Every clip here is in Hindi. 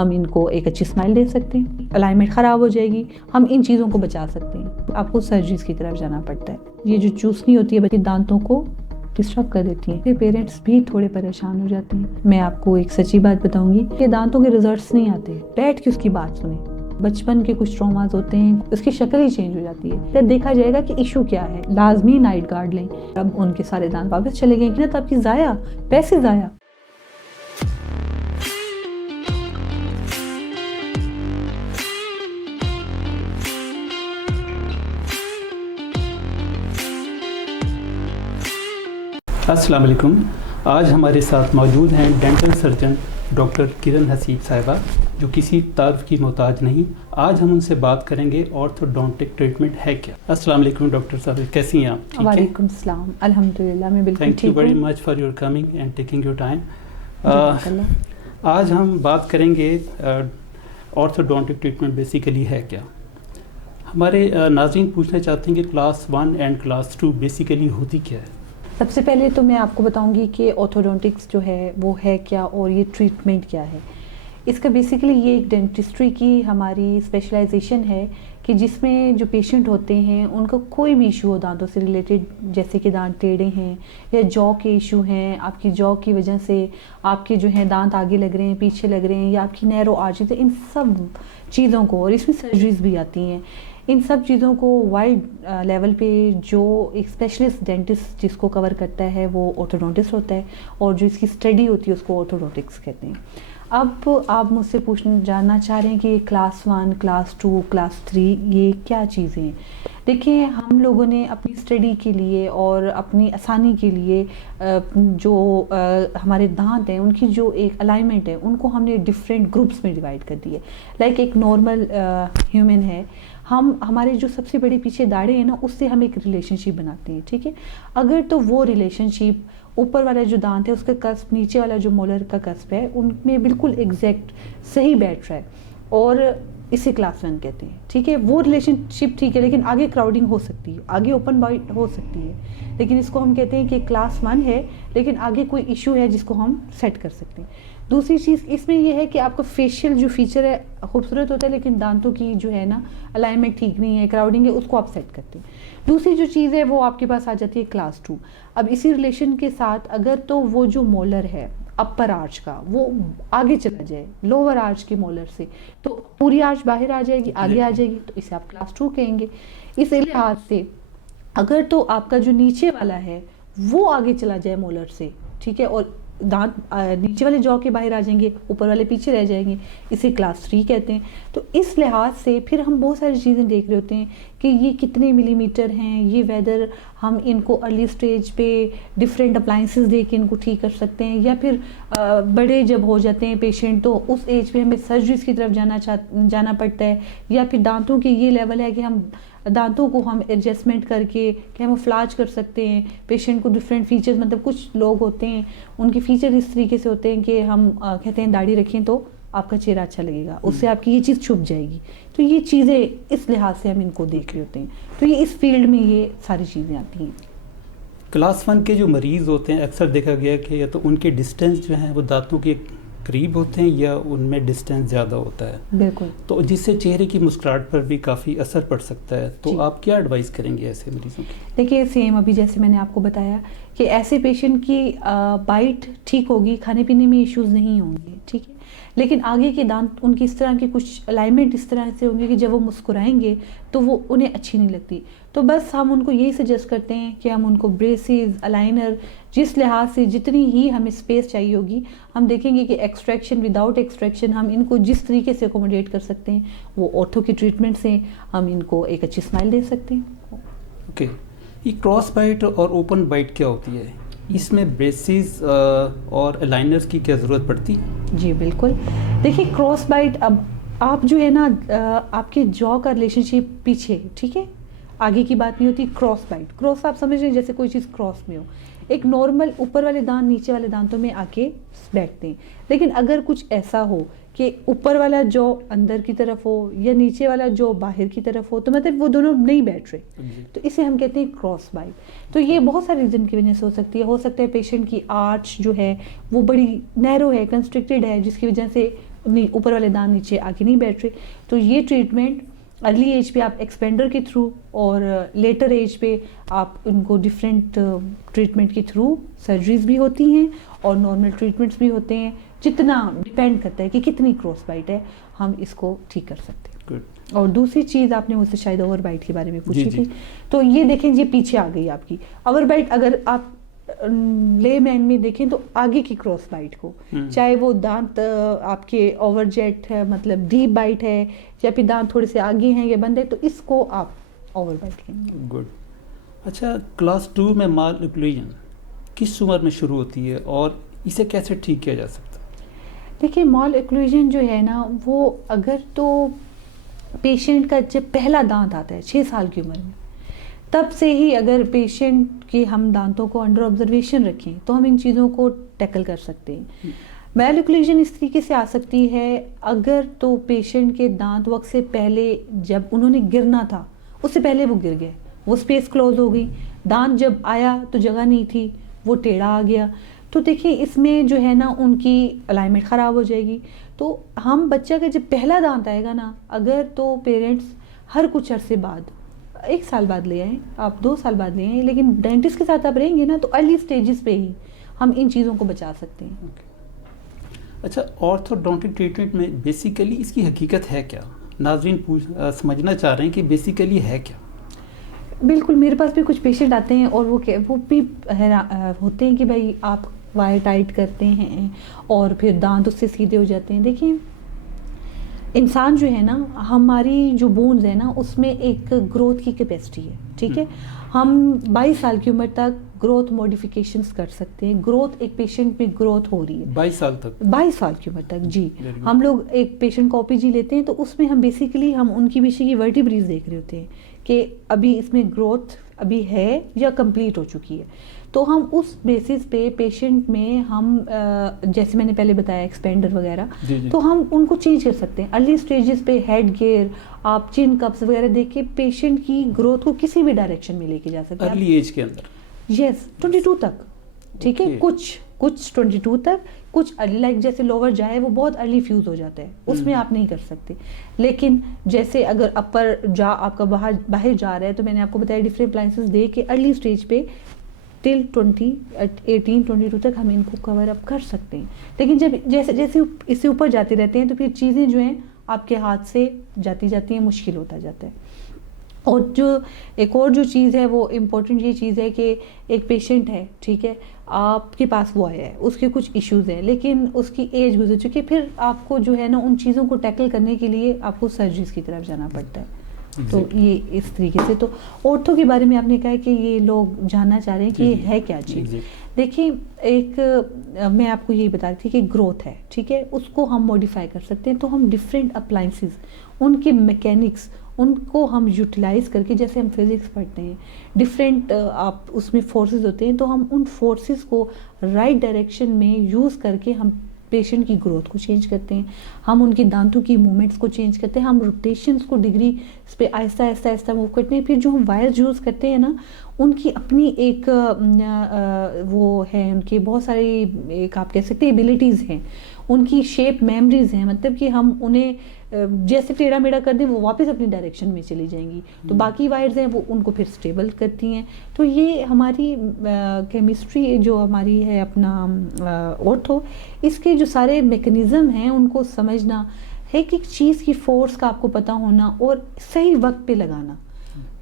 हम इनको एक अच्छी स्माइल दे सकते हैं, अलाइनमेंट ख़राब हो जाएगी, हम इन चीज़ों को बचा सकते हैं। आपको सर्जरीज की तरफ जाना पड़ता है। ये जो चूसनी होती है बच्चे दांतों को डिस्टर्ब कर देती हैं, पेरेंट्स भी थोड़े परेशान हो जाते हैं। मैं आपको एक सच्ची बात बताऊंगी कि दांतों के रिजल्ट्स नहीं आते, बैठ के उसकी बात सुने। बचपन के कुछ ट्रॉमास होते हैं, उसकी शक्ल ही चेंज हो जाती है, फिर देखा जाएगा कि इशू क्या है। लाजमी नाइट गार्ड लें। अब उनके सारे दांत वापस चले गए कि ना, तो आपकी ज़ाया, पैसे ज़ाया। अस्सलाम वालेकुम। आज हमारे साथ मौजूद हैं डेंटल सर्जन डॉक्टर किरण हसीब साहिबा, जो किसी तारीफ की मोहताज नहीं। आज हम उनसे बात करेंगे ऑर्थोडोंटिक ट्रीटमेंट है क्या। अस्सलाम वालेकुम डॉक्टर साहब, कैसी हैं आप? ठीक है, वालेकुम सलाम, अल्हम्दुलिल्लाह मैं बिल्कुल ठीक हूँ। Thank you very much for your coming and taking your time. आज हम बात करेंगे ऑर्थोडोंटिक ट्रीटमेंट बेसिकली है क्या। हमारे नाज़रीन पूछना चाहते हैं कि क्लास 1 एंड क्लास 2 बेसिकली होती क्या है। सबसे पहले तो मैं आपको बताऊंगी कि ऑर्थोडोंटिक्स जो है वो है क्या और ये ट्रीटमेंट क्या है। इसका बेसिकली ये एक डेंटिस्ट्री की हमारी स्पेशलाइजेशन है कि जिसमें जो पेशेंट होते हैं उनका कोई भी इशू हो दांतों से रिलेटेड, जैसे कि दांत टेढ़े हैं या जॉ के इशू हैं, आपकी जॉ की वजह से आपके जो है दांत आगे लग रहे हैं, पीछे लग रहे हैं, या आपकी नैरो आर्च, तो इन सब चीज़ों को, और इसमें सर्जरीज भी आती हैं, इन सब चीज़ों को वाइड लेवल पे जो एक स्पेशलिस्ट डेंटिस्ट जिसको कवर करता है वो ऑर्थोडोंटिस्ट होता है, और जो इसकी स्टडी होती है उसको ऑर्थोडोंटिक्स कहते हैं। अब आप मुझसे जानना चाह रहे हैं कि क्लास 1, क्लास 2, क्लास 3 ये क्या चीज़ें हैं। देखिए, हम लोगों ने अपनी स्टडी के लिए और अपनी आसानी के लिए जो हमारे दांत हैं उनकी जो एक अलाइनमेंट है उनको हमने डिफरेंट ग्रुप्स में डिवाइड कर दिए। लाइक एक नॉर्मल ह्यूमन है, हम हमारे जो सबसे बड़े पीछे दाढ़े हैं ना, उससे हम एक रिलेशनशिप बनाते हैं, ठीक है। अगर तो वो रिलेशनशिप ऊपर वाला जो दांत है उसका कस्प, नीचे वाला जो मोलर का कस्प है, उनमें बिल्कुल एग्जैक्ट सही बैठ रहा है, और इसे क्लास 1 कहते हैं, ठीक है। वो रिलेशनशिप ठीक है, लेकिन आगे क्राउडिंग हो सकती है, आगे ओपन बाइट हो सकती है, लेकिन इसको हम कहते हैं कि क्लास 1 है, लेकिन आगे कोई इशू है जिसको हम सेट कर सकते हैं। दूसरी चीज़ इसमें यह है कि आपका फेशियल जो फीचर है खूबसूरत होता है, लेकिन दांतों की जो है ना अलाइनमेंट ठीक नहीं है, क्राउडिंग है, उसको आप सेट करते हैं। दूसरी जो चीज़ है वो आपके पास आ जाती है क्लास 2। अब इसी रिलेशन के साथ अगर तो वो जो मोलर है अपर आर्च का वो आगे चला जाए लोअर आर्च के मोलर से, तो पूरी आर्च बाहर आ जाएगी, आगे आ जाएगी, तो इसे आप क्लास 2 कहेंगे। इस लिहाज से अगर तो आपका जो नीचे वाला है वो आगे चला जाए मोलर से, ठीक है, और दांत नीचे वाले जॉ के बाहर आ जाएंगे, ऊपर वाले पीछे रह जाएंगे, इसे क्लास 3 कहते हैं। तो इस लिहाज से फिर हम बहुत सारी चीज़ें देख रहे होते हैं कि ये कितने मिलीमीटर हैं, ये वेदर हम इनको अर्ली स्टेज पे डिफरेंट अप्लाइंसेस दे के इनको ठीक कर सकते हैं, या फिर बड़े जब हो जाते हैं पेशेंट तो उस एज पे हमें सर्जरीज की तरफ जाना पड़ता है, या फिर दांतों की ये लेवल है कि हम दांतों को हम एडजस्टमेंट करके कि हम फ्लाज कर सकते हैं पेशेंट को डिफरेंट फीचर्स। मतलब कुछ लोग होते हैं उनके फीचर इस तरीके से होते हैं कि हम कहते हैं दाढ़ी रखें तो आपका चेहरा अच्छा लगेगा, उससे आपकी ये चीज़ छुप जाएगी। तो ये चीज़ें इस लिहाज से हम इनको देख रहे होते हैं, तो ये इस फील्ड में ये सारी चीज़ें आती हैं। क्लास 1 के जो मरीज़ होते हैं अक्सर देखा गया कि या तो उनके डिस्टेंस जो हैं वो दांतों के करीब होते हैं या उनमें डिस्टेंस ज़्यादा होता है, बिल्कुल, तो जिससे चेहरे की मुस्कुराहट पर भी काफ़ी असर पड़ सकता है। तो आप क्या एडवाइस करेंगे ऐसे मरीजों की? देखिए, सेम अभी जैसे मैंने आपको बताया कि ऐसे पेशेंट की बाइट ठीक होगी, खाने पीने में इश्यूज़ नहीं होंगे, ठीक है, लेकिन आगे के दांत उनकी इस तरह की कुछ अलाइनमेंट इस तरह से होंगे कि जब वो मुस्कुराएंगे तो वो उन्हें अच्छी नहीं लगती। तो बस हम उनको यही सजेस्ट करते हैं कि हम उनको ब्रेसेस, अलाइनर, जिस लिहाज से जितनी ही हमें स्पेस चाहिए होगी, हम देखेंगे कि एक्सट्रैक्शन, विदाउट एक्सट्रैक्शन हम इनको जिस तरीके से अकोमोडेट कर सकते हैं वो ऑर्थो की ट्रीटमेंट से हम इनको एक अच्छी स्माइल दे सकते हैं। ओके, ये क्रॉस बाइट और ओपन बाइट क्या होती है? इसमें ब्रेसेस और अलाइनर्स की क्या ज़रूरत पड़ती? जी बिल्कुल। देखिए, क्रॉस बाइट, अब आप जो है ना आपके जॉ का रिलेशनशिप पीछे, ठीक है, आगे की बात नहीं होती। क्रॉस बाइट, क्रॉस आप समझ रहे हैं जैसे कोई चीज़ क्रॉस में हो, एक नॉर्मल ऊपर वाले दांत नीचे वाले दांतों में आके बैठते हैं, लेकिन अगर कुछ ऐसा हो कि ऊपर वाला जॉ अंदर की तरफ हो या नीचे वाला जॉ बाहर की तरफ हो, तो मतलब वो दोनों नहीं बैठ रहे, तो इसे हम कहते हैं क्रॉस बाइट। तो ये बहुत सारे रीज़न की वजह से हो सकती है। हो सकता है पेशेंट की आर्च जो है वो बड़ी नैरो है, कंस्ट्रिक्टेड है, जिसकी वजह से ऊपर वाले दांत नीचे आके नहीं बैठ रहे, तो ये ट्रीटमेंट अर्ली एज पे आप एक्सपेंडर के थ्रू और लेटर एज पे आप उनको डिफरेंट ट्रीटमेंट के थ्रू सर्जरीज भी होती हैं और नॉर्मल ट्रीटमेंट्स भी होते हैं। जितना डिपेंड करता है कि कितनी क्रॉस बाइट है, हम इसको ठीक कर सकते हैं। Good. और दूसरी चीज़ आपने मुझसे शायद ओवर बाइट के बारे में पूछी जी, थी, तो ये देखें, ये पीछे आ गई आपकी ओवर बाइट। अगर आप ले मैन में देखें तो आगे की क्रॉस बाइट को, चाहे वो दांत आपके ओवरजेट है, मतलब डीप बाइट है, या फिर दांत थोड़े से आगे हैं या बंद है, तो इसको आप ओवर बाइट कहेंगे। गुड। अच्छा, क्लास 2 में माल ओक्लूजन किस उम्र में शुरू होती है और इसे कैसे ठीक किया जा सकता है? देखिए, मॉल ओक्लूजन जो है ना, वो अगर तो पेशेंट का जब पहला दांत आता है 6 साल की उम्र में, तब से ही अगर पेशेंट के हम दांतों को अंडर ऑब्जर्वेशन रखें तो हम इन चीज़ों को टैकल कर सकते हैं। मॉल ओक्लूजन इस तरीके से आ सकती है अगर तो पेशेंट के दांत वक्त से पहले, जब उन्होंने गिरना था उससे पहले वो गिर गए, वो स्पेस क्लोज हो गई, दांत जब आया तो जगह नहीं थी, वो टेढ़ा आ गया, तो देखिए इसमें जो है ना उनकी अलाइनमेंट ख़राब हो जाएगी। तो हम बच्चा का जब पहला दांत आएगा ना, अगर तो पेरेंट्स हर कुछ अरसे बाद, 1 साल बाद ले आएँ, आप 2 साल बाद ले आएँ, लेकिन डेंटिस्ट के साथ आप रहेंगे ना तो अर्ली स्टेजेस पे ही हम इन चीज़ों को बचा सकते हैं। अच्छा, ऑर्थोडोंटिक ट्रीटमेंट में बेसिकली इसकी हकीकत है क्या? नाज़रीन समझना चाह रहे हैं कि बेसिकली है क्या? बिल्कुल, मेरे पास भी कुछ पेशेंट आते हैं और वो भी होते हैं कि भाई आप वायर टाइट करते हैं और फिर दांत उससे सीधे हो जाते हैं। देखिए, इंसान जो है ना, हमारी जो बोन्स है ना, उसमें एक ग्रोथ की कैपेसिटी है, ठीक है। हम 22 साल की उम्र तक ग्रोथ मॉडिफिकेशंस कर सकते हैं। ग्रोथ, एक पेशेंट में ग्रोथ हो रही है 22 साल तक, 22 साल की उम्र तक जी। हम लोग एक पेशेंट को OPG लेते हैं तो उसमें हम बेसिकली हम उनकी पीछे की वर्टिब्रेज देख रहे होते हैं कि अभी इसमें ग्रोथ अभी है या कंप्लीट हो चुकी है। तो हम उस बेसिस पे पेशेंट में हम जैसे मैंने पहले बताया एक्सपेंडर वगैरह, तो हम उनको चेंज कर सकते हैं। अर्ली स्टेजेस पे हेड गियर, आप चिन कप्स वगैरह देख के पेशेंट की ग्रोथ को किसी भी डायरेक्शन में लेके जा सकते हैं अर्ली एज के अंदर। यस, 22 तक, ठीक है। कुछ 22 तक, कुछ लाइक जैसे लोअर जाए वो बहुत अर्ली फ्यूज हो जाता है, उसमें आप नहीं कर सकते। लेकिन जैसे अगर अपर जा आपका बाहर जा रहा है, तो मैंने आपको बताया डिफरेंट अप्लायंसेस दे के अर्ली स्टेज पे टिल 18-22 तक हम इनको कवर अप कर सकते हैं। लेकिन जब जैसे जैसे इससे ऊपर जाते रहते हैं तो फिर चीज़ें जो हैं आपके हाथ से जाती हैं, मुश्किल होता जाता है। और जो एक और जो चीज़ है वो इम्पोर्टेंट ये चीज़ है कि एक पेशेंट है, ठीक है, आपके पास वो आया है, उसके कुछ इश्यूज़ हैं, लेकिन उसकी एज गुजर चुकी है, फिर आपको जो है ना उन चीज़ों को टैकल करने के लिए आपको सर्जरीज की तरफ जाना पड़ता है। तो ये इस तरीके से, तो ऑर्थो के बारे में आपने कहा कि ये लोग जानना चाह रहे हैं कि ये है क्या चीज़। देखिए, एक मैं आपको यही बता रही थी कि ग्रोथ है, ठीक है, उसको हम मॉडिफाई कर सकते हैं। तो हम डिफरेंट अप्लायंसेस, उनके मैकेनिक्स, उनको हम यूटिलाइज करके, जैसे हम फिजिक्स पढ़ते हैं, डिफरेंट आप उसमें फोर्सेस होते हैं, तो हम उन फोर्सेस को राइट डायरेक्शन में यूज़ करके हम पेशेंट की ग्रोथ को चेंज करते हैं, हम उनकी दांतों की मूवमेंट्स को चेंज करते हैं, हम रोटेशंस को डिग्री इस पर आहिस्ता आहिस्ता मूव करते हैं। फिर जो हम वायर्स यूज़ करते हैं ना, उनकी अपनी एक वो है, उनके बहुत सारी एक आप कह सकते हैं एबिलिटीज़ हैं, उनकी शेप मेमोरीज हैं, मतलब कि हम उन्हें जैसे टेढ़ा मेढ़ा कर दें वो वापस अपनी डायरेक्शन में चली जाएंगी। तो बाकी वायर्स हैं वो उनको फिर स्टेबल करती हैं। तो ये हमारी केमिस्ट्री जो हमारी है अपना ऑर्थो, इसके जो सारे मैकेनिज़्म हैं उनको समझना है कि चीज़ की फोर्स का आपको पता होना और सही वक्त पे लगाना,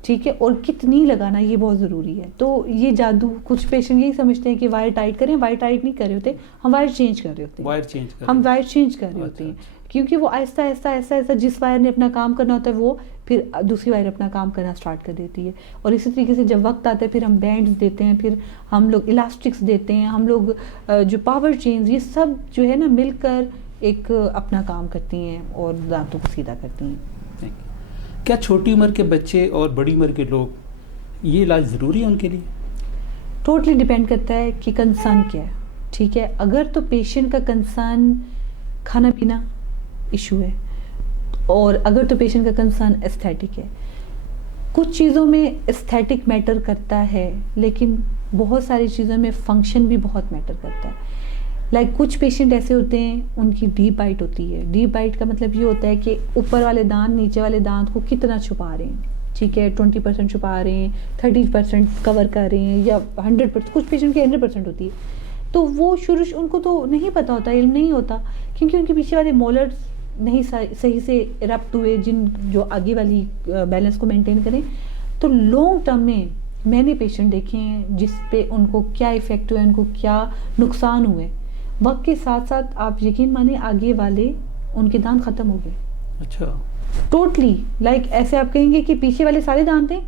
ठीक है, और कितनी लगाना ये बहुत ज़रूरी है। तो ये जादू, कुछ पेशेंट यही समझते हैं कि वायर टाइट करें, वायर टाइट नहीं कर रहे होते, हम वायर चेंज कर रहे होते हैं, हम वायर चेंज कर रहे होते हैं, क्योंकि वो आहिस्ता आहिस्ता जिस वायर ने अपना काम करना होता है वो फिर दूसरी वायर अपना काम करना स्टार्ट कर देती है। और इसी तरीके से जब वक्त आता है फिर हम बैंड्स देते हैं, फिर हम लोग इलास्टिक्स देते हैं, हम लोग जो पावर चेन्स, ये सब जो है ना मिलकर एक अपना काम करती हैं और दांतों को सीधा करती हैं। क्या छोटी उम्र के बच्चे और बड़ी उम्र के लोग ये इलाज ज़रूरी है उनके लिए? टोटली डिपेंड करता है कि कंसर्न क्या है, ठीक है। अगर तो पेशेंट का कंसर्न खाना पीना इशू है, और अगर तो पेशेंट का कंसर्न एस्थेटिक है, कुछ चीज़ों में एस्थेटिक मैटर करता है, लेकिन बहुत सारी चीज़ों में फंक्शन भी बहुत मैटर करता है। लाइक कुछ पेशेंट ऐसे होते हैं उनकी डीप बाइट होती है। डीप बाइट का मतलब ये होता है कि ऊपर वाले दांत नीचे वाले दांत को कितना छुपा रहे हैं, ठीक है, 20% छुपा रहे हैं, 30% कवर कर रहे हैं, या 100%, कुछ पेशेंट की 100% होती है। तो वो शुरू उनको तो नहीं पता होता, इल्म नहीं होता, क्योंकि उनके पीछे वाले मोलर्स नहीं सही से इरप्ट हुए, जो आगे वाली बैलेंस को मेंटेन करें। तो लॉन्ग टर्म में मैंने पेशेंट देखे हैं जिस पे उनको क्या इफ़ेक्ट हुआ, उनको क्या नुकसान हुए। वक्त के साथ साथ आप यकीन माने आगे वाले उनके दांत ख़त्म हो गए। अच्छा, टोटली लाइक ऐसे आप कहेंगे कि पीछे वाले सारे दांत हैं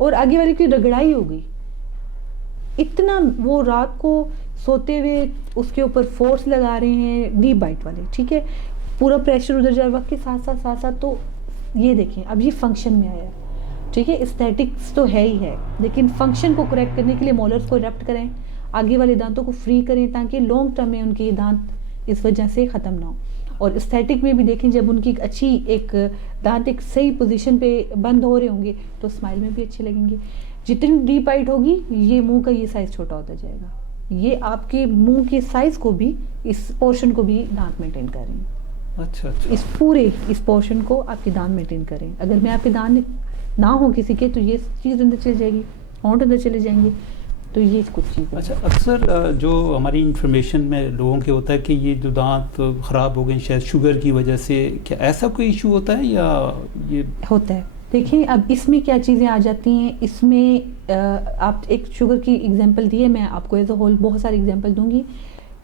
और आगे वाले की रगड़ाई हो गई। इतना वो रात को सोते हुए उसके ऊपर फोर्स लगा रहे हैं डीप बाइट वाले, ठीक है, पूरा प्रेशर उधर जाए। वक्त के साथ साथ तो ये देखें अब ये फंक्शन में आया, ठीक है, एस्थेटिक्स तो है ही है, लेकिन फंक्शन को करेक्ट करने के लिए मोलर्स को इरप्ट करें, आगे वाले दांतों को फ्री करें, ताकि लॉन्ग टर्म में उनके दांत इस वजह से ख़त्म ना हो। और एस्थेटिक में भी देखें, जब उनकी अच्छी एक दांत एक सही पोजीशन पे बंद हो रहे होंगे तो स्माइल में भी अच्छे लगेंगे। जितनी डीप बाइट होगी ये मुंह का ये साइज़ छोटा होता जाएगा, ये आपके मुंह के साइज़ को भी, इस पोर्शन को भी दांत मेंटेन करें। अच्छा, इस पोर्शन को आपके दांत मेंटेन करें। अगर मैं आपके दांत ना हो किसी के तो ये चीज़ अंदर चली जाएगी, होंठ अंदर चले जाएंगे, तो ये कुछ चीज़। अच्छा, अक्सर जो हमारी इन्फॉर्मेशन में लोगों के होता है कि ये जो दांत ख़राब हो गए शायद शुगर की वजह से, क्या ऐसा कोई इशू होता है या ये होता है? देखिए अब इसमें क्या चीज़ें आ जाती हैं, इसमें आप एक शुगर की एग्जांपल दी है, मैं आपको एज अ होल बहुत सारे एग्जांपल दूंगी।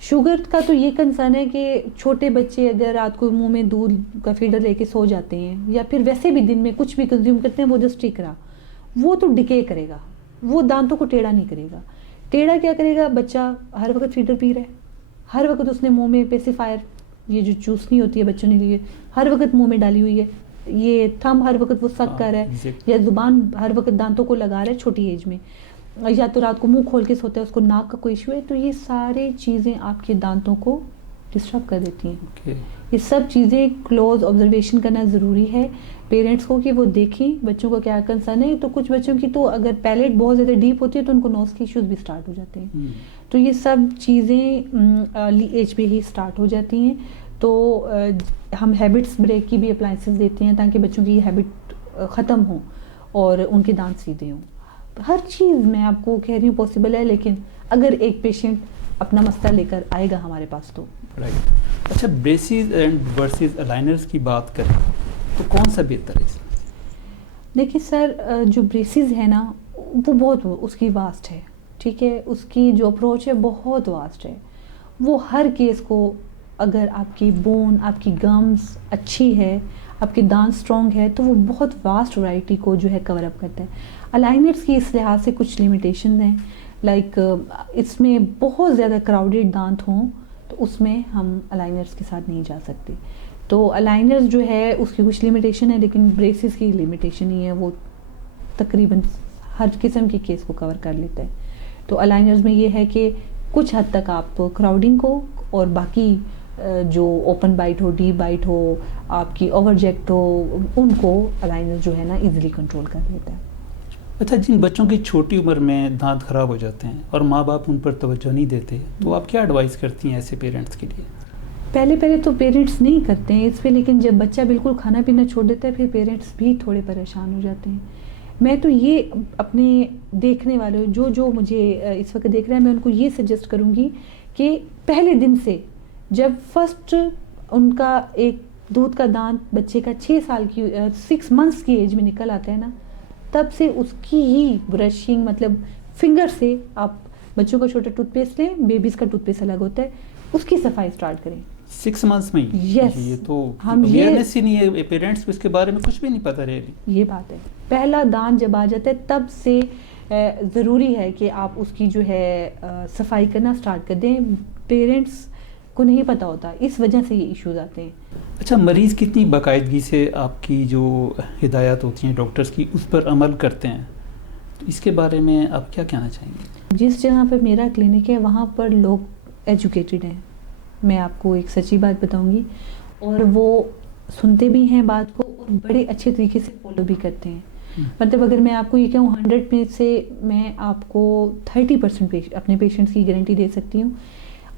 शुगर का तो ये कंसर्न है कि छोटे बच्चे अगर रात को मुंह में दूध का फीडर लेके सो जाते हैं, या फिर वैसे भी दिन में कुछ भी कंज्यूम करते हैं, वो जो स्टिक रहा वो तो डिके करेगा, वो दांतों को टेढ़ा नहीं करेगा। टेढ़ा क्या करेगा? बच्चा हर वक्त फीडर पी रहा है, हर वक्त उसने मुंह में पेसिफायर, ये जो चूसनी होती है बच्चों ने लिए, हर वक्त मुंह में डाली हुई है, ये थंब हर वक्त वो सक कर रहा है, या जुबान हर वक्त दांतों को लगा रहा है छोटी एज में, या तो रात को मुंह खोल के सोता है, उसको नाक का कोई इशू है, तो ये सारी चीज़ें आपके दांतों को डिस्टर्ब कर देती हैं। ये सब चीज़ें क्लोज ऑब्जर्वेशन करना ज़रूरी है पेरेंट्स को, कि वो देखें बच्चों का क्या कंसर्न है। तो कुछ बच्चों की तो अगर पैलेट बहुत ज़्यादा डीप होती है तो उनको नोज़ के इश्यूज भी स्टार्ट हो जाते हैं। तो ये सब चीज़ें अर्ली एज पे ही स्टार्ट हो जाती हैं। तो हम हैबिट्स ब्रेक की भी अप्लाइंसेस देते हैं ताकि बच्चों की हैबिट ख़त्म हो और उनके दांत सीधे हों। हर चीज़ मैं आपको कह रही हूँ पॉसिबल है, लेकिन अगर एक पेशेंट अपना मसला लेकर आएगा हमारे पास तो। राइट। अच्छा, ब्रेसेस एंड वर्सेस अलाइनर्स की बात करें तो कौन सा बेहतर है इसमें? देखिए सर, जो ब्रेसेस है ना वो बहुत उसकी वास्ट है, ठीक है, उसकी जो अप्रोच है बहुत वास्ट है। वो हर केस को, अगर आपकी बोन, आपकी गम्स अच्छी है, आपके दांत स्ट्रॉन्ग है, तो वो बहुत वास्ट वैरायटी को जो है कवर अप करता है। अलाइनर्स की इस लिहाज से कुछ लिमिटेशन हैं, लाइक इसमें बहुत ज़्यादा क्राउडेड दांत हों तो उसमें हम अलाइनर्स के साथ नहीं जा सकते। तो अलाइनर्स जो है उसकी कुछ लिमिटेशन है, लेकिन ब्रेसेस की लिमिटेशन ही है, वो तकरीबन हर किस्म की केस को कवर कर लेता है। तो अलाइनर्स में ये है कि कुछ हद तक आप क्राउडिंग को और बाकी जो ओपन बाइट हो, डीप बाइट हो, आपकी ओवरजेक्ट हो, उनको अलाइनर जो है ना इजीली कंट्रोल कर लेता है। अच्छा, जिन बच्चों की छोटी उम्र में दांत खराब हो जाते हैं और माँ बाप उन पर तवज्जो नहीं देते, तो आप क्या एडवाइस करती हैं ऐसे पेरेंट्स के लिए? पहले तो पेरेंट्स नहीं करते हैं इस पे, लेकिन जब बच्चा बिल्कुल खाना पीना छोड़ देता है फिर पेरेंट्स भी थोड़े परेशान हो जाते हैं। मैं तो ये अपने देखने वाले जो मुझे इस वक्त देख रहे हैं, मैं उनको ये सजेस्ट करूँगी कि पहले दिन से, जब फर्स्ट उनका एक दूध का दांत बच्चे का 6 मंथ्स की एज में निकल आता है ना, तब से उसकी ही ब्रशिंग, मतलब फिंगर से आप बच्चों का छोटा टूथपेस्ट लें, बेबीज़ का टूथपेस्ट अलग होता है, उसकी सफाई स्टार्ट करें 6 मंथ्स में। यस, ये तो हम अवेयरनेस ही नहीं है, पेरेंट्स को इसके बारे में कुछ भी नहीं पता रियली। ये बात है, पहला दांत जब आ जाता है तब से ज़रूरी है कि आप उसकी जो है सफाई करना स्टार्ट कर दें। पेरेंट्स को नहीं पता होता, इस वजह से ये इश्यूज आते हैं। अच्छा, मरीज़ कितनी बाकायदगी से आपकी जो हिदायत होती हैं डॉक्टर्स की उस पर अमल करते हैं, तो इसके बारे में आप क्या कहना चाहेंगे? जिस जगह पर मेरा क्लिनिक है वहाँ पर लोग एजुकेटेड हैं, मैं आपको एक सच्ची बात बताऊंगी, और वो सुनते भी हैं बात को और बड़े अच्छे तरीके से फॉलो भी करते हैं। मतलब अगर मैं आपको ये कहूँ 100 में से मैं आपको 30% अपने पेशेंट्स की गारंटी दे सकती हूँ।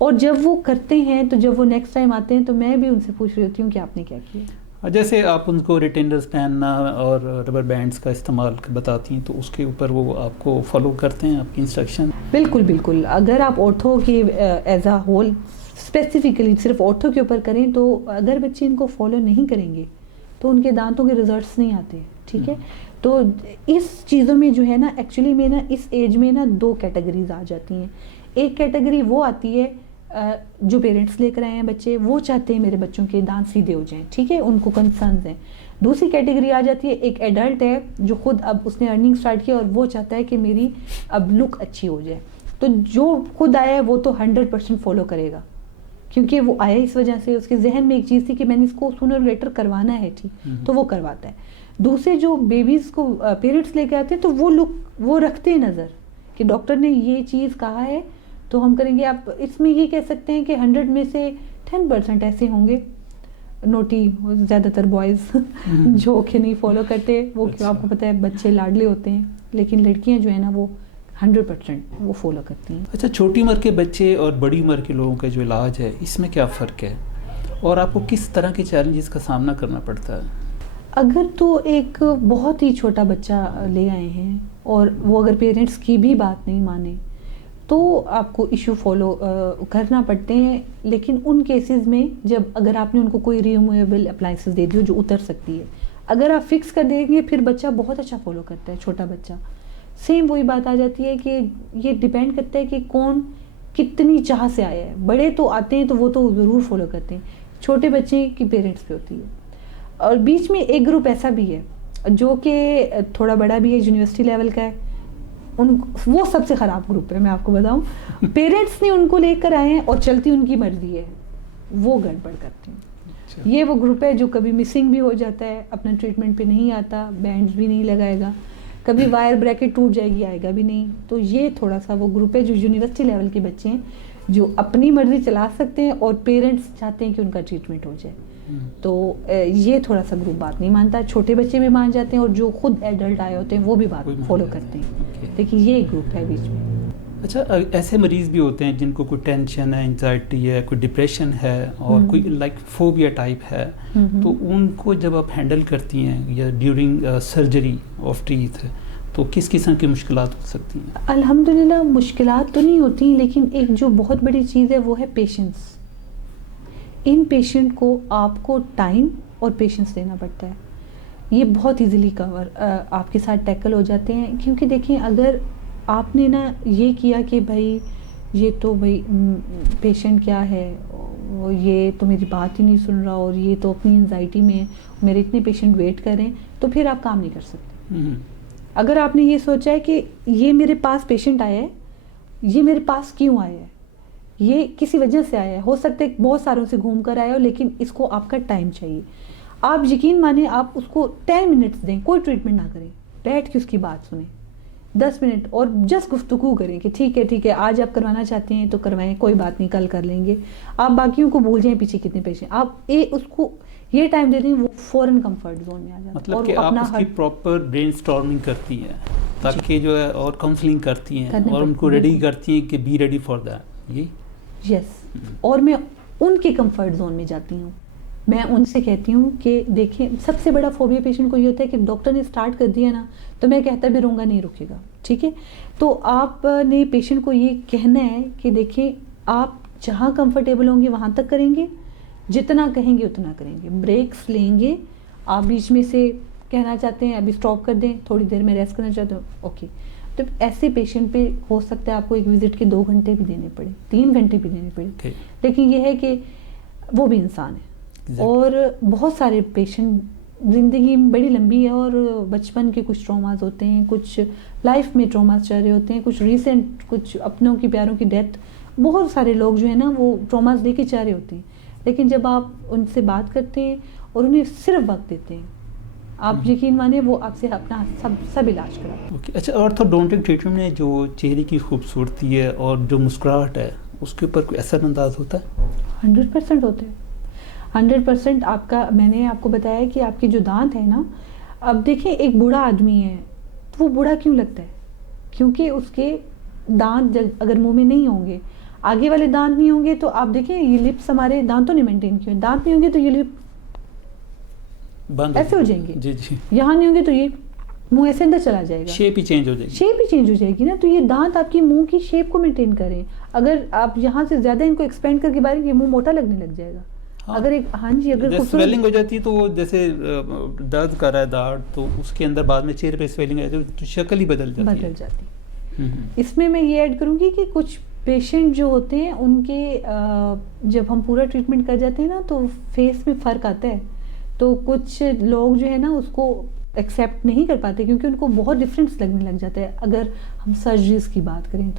और जब वो करते हैं तो जब वो नेक्स्ट टाइम आते हैं तो मैं भी उनसे पूछ रही होती हूँ कि आपने क्या किया। जैसे आप उनको रिटेनर्स पहनना और रबर बैंड्स का इस्तेमाल बताती हैं तो उसके ऊपर वो आपको फॉलो करते हैं आपकी इंस्ट्रक्शन? बिल्कुल बिल्कुल, अगर आप ऑर्थो की एज अ होल स्पेसिफिकली सिर्फ ऑर्थो के ऊपर करें तो अगर बच्चे इनको फॉलो नहीं करेंगे तो उनके दांतों के रिजल्ट्स नहीं आते, ठीक है। तो इस चीज़ों में जो है ना, एक्चुअली में ना इस एज में ना 2 कैटेगरीज आ जाती हैं। एक कैटेगरी वो आती है जो पेरेंट्स लेकर आए हैं बच्चे, वो चाहते हैं मेरे बच्चों के दांत सीधे हो जाएं, ठीक है, उनको कंसर्न्स हैं। दूसरी कैटेगरी आ जाती है, एक एडल्ट है जो खुद अब उसने अर्निंग स्टार्ट किया और वो चाहता है कि मेरी अब लुक अच्छी हो जाए। तो जो खुद आया है वो तो 100% फॉलो करेगा, क्योंकि वो आया इस वजह से, उसके जहन में एक चीज़ थी कि मैंने इसको सूनर लेटर करवाना है, ठीक, तो वो करवाता है। दूसरे जो बेबीज़ को पेरेंट्स लेके आते हैं तो वो लुक वो रखते हैं नज़र कि डॉक्टर ने ये चीज़ कहा है तो हम करेंगे। आप इसमें ये कह सकते हैं कि 100 में से 10% ऐसे होंगे नोटी, ज़्यादातर बॉयज़ जो कि नहीं फॉलो करते वो। अच्छा। आपको पता है बच्चे लाडले होते हैं, लेकिन लड़कियां जो है ना वो 100% वो फॉलो करती हैं। अच्छा, छोटी उम्र के बच्चे और बड़ी उम्र के लोगों का जो इलाज है इसमें क्या फ़र्क है और आपको किस तरह के चैलेंजेस का सामना करना पड़ता है? अगर तो एक बहुत ही छोटा बच्चा ले आए हैं और वो अगर पेरेंट्स की भी बात नहीं माने तो आपको इशू फॉलो करना पड़ते हैं। लेकिन उन केसेस में जब अगर आपने उनको कोई रिमूवेबल अप्लाइंसेस दे दी जो उतर सकती है, अगर आप फिक्स कर देंगे फिर बच्चा बहुत अच्छा फॉलो करता है, छोटा बच्चा। सेम वही बात आ जाती है कि ये डिपेंड करता है कि कौन कितनी चाह से आया है। बड़े तो आते हैं तो वो तो ज़रूर फॉलो करते हैं, छोटे बच्चे की पेरेंट्स पे होती है। और बीच में एक ग्रुप ऐसा भी है जो कि थोड़ा बड़ा भी है, यूनिवर्सिटी लेवल का है, वो सबसे ख़राब ग्रुप है, मैं आपको बताऊं। पेरेंट्स ने उनको लेकर आए हैं और चलती उनकी मर्जी है, वो गड़बड़ करते हैं। अच्छा। ये वो ग्रुप है जो कभी मिसिंग भी हो जाता है, अपना ट्रीटमेंट पे नहीं आता, बैंड्स भी नहीं लगाएगा, कभी वायर ब्रैकेट टूट जाएगी आएगा भी नहीं। तो ये थोड़ा सा वो ग्रुप है जो यूनिवर्सिटी लेवल के बच्चे हैं जो अपनी मर्जी चला सकते हैं और पेरेंट्स चाहते हैं कि उनका ट्रीटमेंट हो जाए। तो ये थोड़ा सा ग्रुप बात नहीं मानता। छोटे बच्चे भी मान जाते हैं और जो खुद एडल्ट आए होते हैं वो भी बात फॉलो करते हैं। देखिए ये एक ग्रुप है बीच में। अच्छा, ऐसे मरीज़ भी होते हैं जिनको कोई टेंशन है, एंजाइटी है, कोई डिप्रेशन है और कोई लाइक फोबिया टाइप है, तो उनको जब आप हैंडल करती हैं या ड्यूरिंग सर्जरी ऑफ टीथ तो किस किस्म की मुश्किलात हो सकती हैं? अल्हम्दुलिल्लाह मुश्किलात तो नहीं होती, लेकिन एक जो बहुत बड़ी चीज़ है वो है पेशेंस। इन पेशेंट को आपको टाइम और पेशेंस देना पड़ता है। ये बहुत इजीली कवर आपके साथ टैकल हो जाते हैं, क्योंकि देखिए अगर आपने ना ये किया कि भाई ये तो भाई पेशेंट क्या है, ये तो मेरी बात ही नहीं सुन रहा और ये तो अपनी एंजाइटी में है, मेरे इतने पेशेंट वेट कर रहे हैं, तो फिर आप काम नहीं कर सकते। अगर आपने ये सोचा है कि ये मेरे पास पेशेंट आया है, ये मेरे पास क्यों आया है, ये किसी वजह से आया है, हो सकता है बहुत सारों से घूम कर आया हो, लेकिन इसको आपका टाइम चाहिए। आप यकीन माने आप उसको 10 मिनट्स दें, कोई ट्रीटमेंट ना करें, बैठ के उसकी बात सुने 10 मिनट और जस्ट गुफ्तगू करें कि ठीक है आज आप करवाना चाहते हैं तो करवाएं, कोई बात नहीं कल कर लेंगे। आप बाकियों को भूल जाएं पीछे कितने पेशेंट, आप उसको ये टाइम दे दें, वो फौरन कंफर्ट जोन में आ जाता है। मतलब कि आप उसकी प्रॉपर ब्रेनस्टॉर्मिंग करती हैं ताकि जो है और काउंसलिंग करती हैं और उनको रेडी करती हैं कि बी रेडी फॉर दैट। ये यस, और मैं उनके कंफर्ट जोन में जाती हूँ। मैं उनसे कहती हूँ कि देखें, सबसे बड़ा फोबिया पेशेंट को ये होता है कि डॉक्टर ने स्टार्ट कर दिया ना तो मैं कहता भी रहूँगा, नहीं रुकेगा, ठीक है। तो आपने पेशेंट को ये कहना है कि देखें आप जहाँ कंफर्टेबल होंगे वहाँ तक करेंगे, जितना कहेंगे उतना करेंगे, ब्रेक्स लेंगे। आप बीच में से कहना चाहते हैं अभी स्टॉप कर दें, थोड़ी देर में रेस्ट करना चाहते हो, ओके। तो ऐसे पेशेंट पे हो सकता है आपको एक विजिट के 2 घंटे भी देने पड़े, 3 घंटे भी देने पड़े, लेकिन ये है कि वो भी इंसान है। और बहुत सारे पेशेंट, ज़िंदगी बड़ी लंबी है और बचपन के कुछ ट्रॉमास होते हैं, कुछ लाइफ में ट्रॉमास चल रहे होते हैं, कुछ रीसेंट, कुछ अपनों की प्यारों की डेथ, बहुत सारे लोग जो है ना वो ट्रॉमास लेके जा रहे होते हैं। लेकिन जब आप उनसे बात करते हैं और उन्हें सिर्फ वक्त देते हैं, आप यकीन माने वो आपसे अपना सब इलाज कराते हैं। अच्छा, ऑर्थोडोंटिक ट्रीटमेंट में जो चेहरे की खूबसूरती है और जो मुस्कुराहट है उसके ऊपर कोई असरअंदाज होता है? 100% होते हैं, 100%। आपका, मैंने आपको बताया कि आपके जो दांत है ना, अब देखिए एक बूढ़ा आदमी है तो वो बूढ़ा क्यों लगता है, क्योंकि उसके दांत अगर मुंह में नहीं होंगे, आगे वाले दांत नहीं होंगे तो आप देखें ये लिप्स हमारे दांतों ने मेंटेन किए, दांत नहीं होंगे तो ये लिप बंद ऐसे हो जाएंगे, जी जी, यहाँ नहीं होंगे तो ये मुंह ऐसे अंदर चला जाएगा, शेप ही चेंज हो जाएगी, शेप ही चेंज हो जाएगी ना। तो ये दांत आपकी मुंह की शेप को मेंटेन करें। अगर आप यहाँ से ज्यादा इनको एक्सपेंड करके बाहर ये मुंह मोटा लगने लग जाएगा। हाँ। अगर एक हाँ जी, अगर जैसे स्वेलिंग हो जाती है तो वो जैसे दर्द कर रहा है दांत, तो उसके अंदर बाद में चेहरे पे स्वेलिंग आ जाती है तो शक्ल ही बदल जाती है। इसमें मैं ये ऐड करूँगी कि कुछ पेशेंट जो होते हैं उनके जब हम पूरा ट्रीटमेंट कर जाते हैं ना तो फेस में फ़र्क आता है। तो कुछ लोग जो है ना उसको एक्सेप्ट नहीं कर पाते क्योंकि उनको बहुत डिफरेंस लगने लग जाता है। अगर हम सर्जरीज की बात करें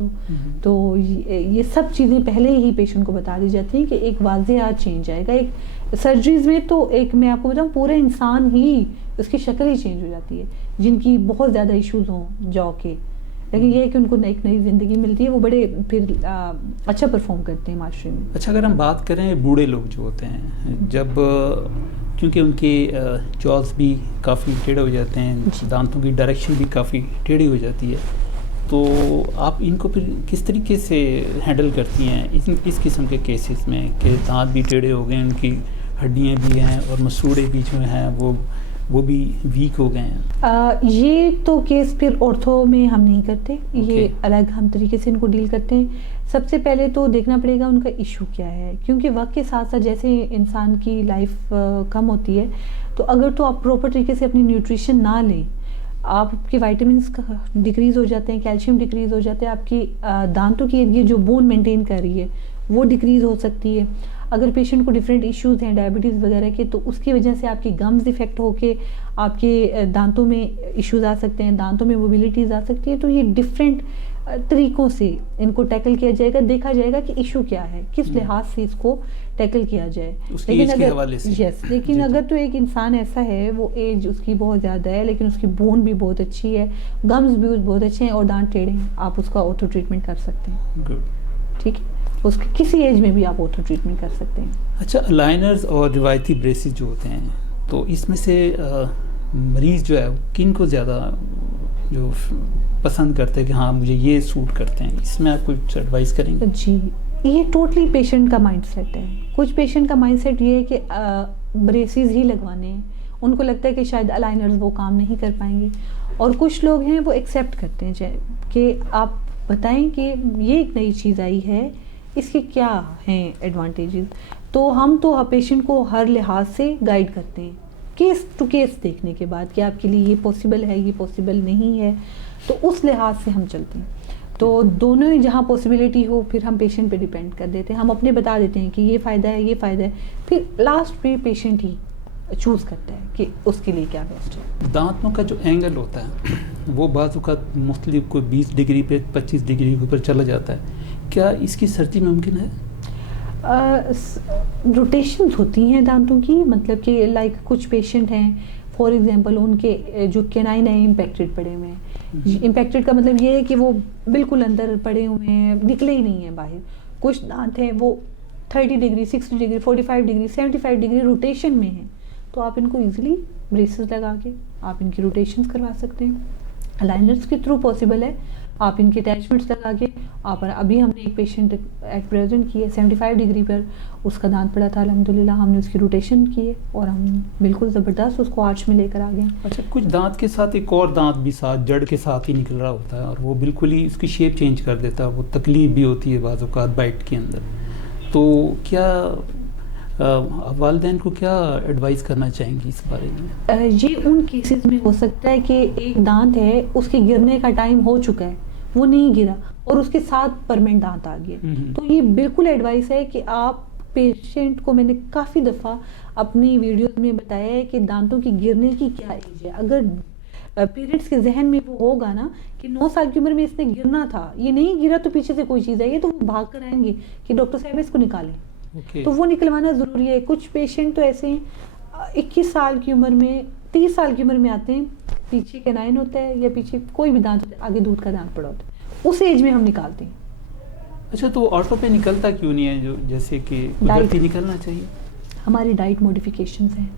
तो ये सब चीज़ें पहले ही पेशेंट को बता दी जाती हैं कि एक वाज़ेह चेंज आएगा। एक सर्जरीज में तो एक मैं आपको बताऊँ पूरे इंसान ही उसकी शक्ल ही चेंज हो जाती है, जिनकी बहुत ज़्यादा इश्यूज हों जॉ के, लेकिन ये है कि उनको एक नई ज़िंदगी मिलती है, वो बड़े फिर अच्छा परफॉर्म करते हैं माशरे में। अच्छा, अगर हम बात करें बूढ़े लोग जो होते हैं, जब क्योंकि उनके जॉज भी काफ़ी टेढ़े हो जाते हैं, दांतों की डायरेक्शन भी काफ़ी टेढ़ी हो जाती है, तो आप इनको फिर किस तरीके से हैंडल करती हैं इस किस्म के केसेस में कि दांत भी टेढ़े हो गए, उनकी हड्डियाँ भी हैं और मसूड़े बीच में हैं वो भी वीक हो गए हैं? ये तो केस फिर ऑर्थो में हम नहीं करते, ये अलग हम तरीके से इनको डील करते हैं। सबसे पहले तो देखना पड़ेगा उनका इशू क्या है, क्योंकि वक्त के साथ साथ जैसे इंसान की लाइफ कम होती है, तो अगर तो आप प्रॉपर तरीके से अपनी न्यूट्रिशन ना लें, आपके वाइटामिन्स डिक्रीज़ हो जाते हैं, कैल्शियम डिक्रीज़ हो जाते हैं, आपकी दांतों की ये जो बोन मेंटेन कर रही है वो डिक्रीज़ हो सकती है। अगर पेशेंट को डिफरेंट इश्यूज हैं डायबिटीज़ वगैरह के, तो उसकी वजह से आपकी गम्स इफेक्ट होके आपके दांतों में इश्यूज आ सकते हैं, दांतों में मोबिलिटीज़ आ सकती है। तो ये डिफरेंट तरीक़ों से इनको टैकल किया जाएगा, देखा जाएगा कि इशू क्या है, किस लिहाज से इसको टैकल किया जाए। लेकिन अगर लेकिन अगर तो एक इंसान ऐसा है, वो एज उसकी बहुत ज़्यादा है लेकिन उसकी बोन भी बहुत अच्छी है, गम्स भी बहुत अच्छे हैं और दांत टेढ़े हैं, आप उसका ऑर्थो ट्रीटमेंट कर सकते हैं। ठीक है, उसके किसी एज में भी आप ऑर्थो ट्रीटमेंट कर सकते हैं। अच्छा, अलाइनर्स और रिवायती ब्रेसेस जो होते हैं, तो इसमें से मरीज़ जो है किन को ज़्यादा जो पसंद करते हैं कि हाँ मुझे ये सूट करते हैं, इसमें आप कुछ एडवाइस करेंगे? जी, ये टोटली पेशेंट का माइंडसेट है। कुछ पेशेंट का माइंडसेट ये है कि ब्रेसेस ही लगवाने हैं, उनको लगता है कि शायद अलाइनर्स वो काम नहीं कर पाएंगे, और कुछ लोग हैं वो एक्सेप्ट करते हैं कि आप बताएं कि ये एक नई चीज़ आई है, इसके क्या हैं एडवांटेजेस। तो हम तो पेशेंट को हर लिहाज से गाइड करते हैं, केस टू केस देखने के बाद कि आपके लिए ये पॉसिबल है, ये पॉसिबल नहीं है, तो उस लिहाज से हम चलते हैं। तो दोनों ही जहाँ पॉसिबिलिटी हो फिर हम पेशेंट पे डिपेंड कर देते हैं, हम अपने बता देते हैं कि ये फ़ायदा है, ये फ़ायदा है, फिर लास्ट पे पेशेंट ही चूज़ करता है कि उसके लिए क्या बेस्ट है। दांतों का जो एंगल होता है वो बाजू का मुख्तलिफ कोई 20 डिग्री पे 25 डिग्री के ऊपर चला जाता है, क्या इसकी सर्जरी मुमकिन है? रोटेशंस होती हैं दांतों की, मतलब कि लाइक कुछ पेशेंट हैं फॉर एग्जांपल उनके जो कैनाइन है इम्पैक्टेड पड़े हुए हैं। इम्पैक्टेड का मतलब ये है कि वो बिल्कुल अंदर पड़े हुए हैं, निकले ही नहीं है बाहर। कुछ दांत हैं वो 30 degree 60 degree 45 degree 75 degree rotation में हैं, तो आप इनको इजीली ब्रेसेस लगा के आप इनकी रोटेशंस करवा सकते हैं। अलाइनर्स के थ्रू पॉसिबल है, आप इनके अटैचमेंट्स लगा के आप, अभी हमने एक पेशेंट एट प्रेजेंट की है 75 डिग्री पर, उसका दांत पड़ा था, अल्हम्दुलिल्लाह हमने उसकी रोटेशन की है और हम बिल्कुल ज़बरदस्त उसको आर्च में लेकर आ गए। अच्छा, कुछ दांत के साथ एक और दांत भी साथ जड़ के साथ ही निकल रहा होता है और वो बिल्कुल ही उसकी शेप चेंज कर देता है, वो तकलीफ भी होती है बाज़ औक़ात बाइट के अंदर, तो क्या वालिदैन को क्या एडवाइस करना चाहेंगी इस बारे में? ये उन केसेस में हो सकता है कि एक दांत है उसके गिरने का टाइम हो चुका है, वो नहीं गिरा और उसके साथ परमानेंट दांत आ गया, तो ये बिल्कुल एडवाइस है कि आप पेशेंट को, मैंने काफ़ी दफ़ा अपनी वीडियोस में बताया है कि दांतों की गिरने की क्या एज है। अगर पेरेंट्स के जहन में वो होगा ना कि 9 साल की उम्र में इसने गिरना था, ये नहीं गिरा तो पीछे से कोई चीज़ आई है, तो वो भाग कर आएंगे कि डॉक्टर साहब इसको निकालें। तो वो निकलवाना ज़रूरी है। कुछ पेशेंट तो ऐसे हैं 21 साल की उम्र में 30 साल की उम्र में आते हैं, पीछे कैनाइन होता है या पीछे कोई भी दांत, आगे दूध का दांत पड़ा होता है, उस एज में हम निकालते हैं। अच्छा, तो ऑर्थो पे निकलता क्यों नहीं है, जो जैसे कि कुदरती निकलना चाहिए? हमारी डाइट मॉडिफिकेशंस हैं,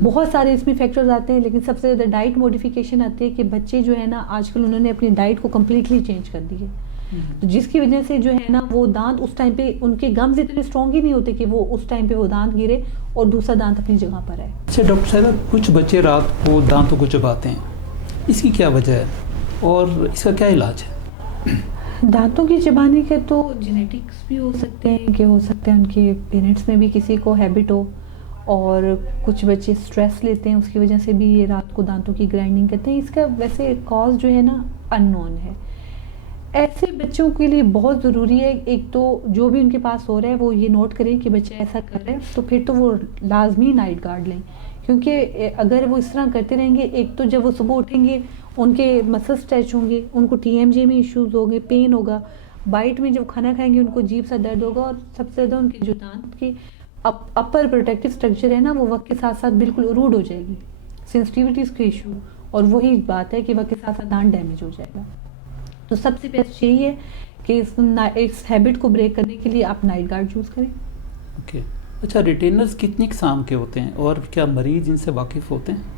बहुत सारे इसमें फैक्टर्स आते हैं, लेकिन सबसे ज़्यादा डाइट मॉडिफिकेशन आती है कि बच्चे जो है ना आजकल उन्होंने अपनी डाइट को कम्प्लीटली चेंज कर दी है। तो जिसकी वजह से जो है ना वो दांत उस टाइम पे उनके गम्स इतने स्ट्रॉन्ग ही नहीं होते कि वो उस टाइम पे वो दांत गिरे और दूसरा दांत अपनी जगह पर आए। अच्छा डॉक्टर साहब, कुछ बच्चे रात को दांतों को चबाते हैं, इसकी क्या वजह है और इसका क्या इलाज है? दांतों के चबाने के तो जेनेटिक्स भी हो सकते हैं कि हो सकते हैं उनके पेरेंट्स में भी किसी को हैबिट हो, और कुछ बच्चे स्ट्रेस लेते हैं उसकी वजह से भी ये रात को दांतों की ग्राइंडिंग करते हैं। इसका वैसे कॉज जो है ना अननोन है। ऐसे बच्चों के लिए बहुत ज़रूरी है, एक तो जो भी उनके पास हो रहा है वो ये नोट करें कि बच्चा ऐसा कर रहा है, तो फिर तो वो लाजमी नाइट गार्ड लें, क्योंकि अगर वो इस तरह करते रहेंगे, एक तो जब वो सुबह उठेंगे उनके मसल्स स्ट्रेच होंगे, उनको TMJ में इश्यूज होंगे, पेन होगा, बाइट में जब खाना खाएंगे उनको अजीब सा दर्द होगा, और सबसे ज़्यादा उनके जो दांत के अपर प्रोटेक्टिव स्ट्रक्चर है ना वो वक्त के साथ साथ बिल्कुल रूड हो जाएगी, सेंसिटिविटीज़ के इशू, और वही बात है कि वक्त के साथ साथ दांत डैमेज हो जाएगा। तो सबसे बेस्ट यही है कि इस हैबिट को ब्रेक करने के लिए आप नाइट गार्ड चूज़ करें। ओके। अच्छा, रिटेनर्स कितनी किस्म के होते हैं और क्या मरीज इनसे वाकिफ़ होते हैं?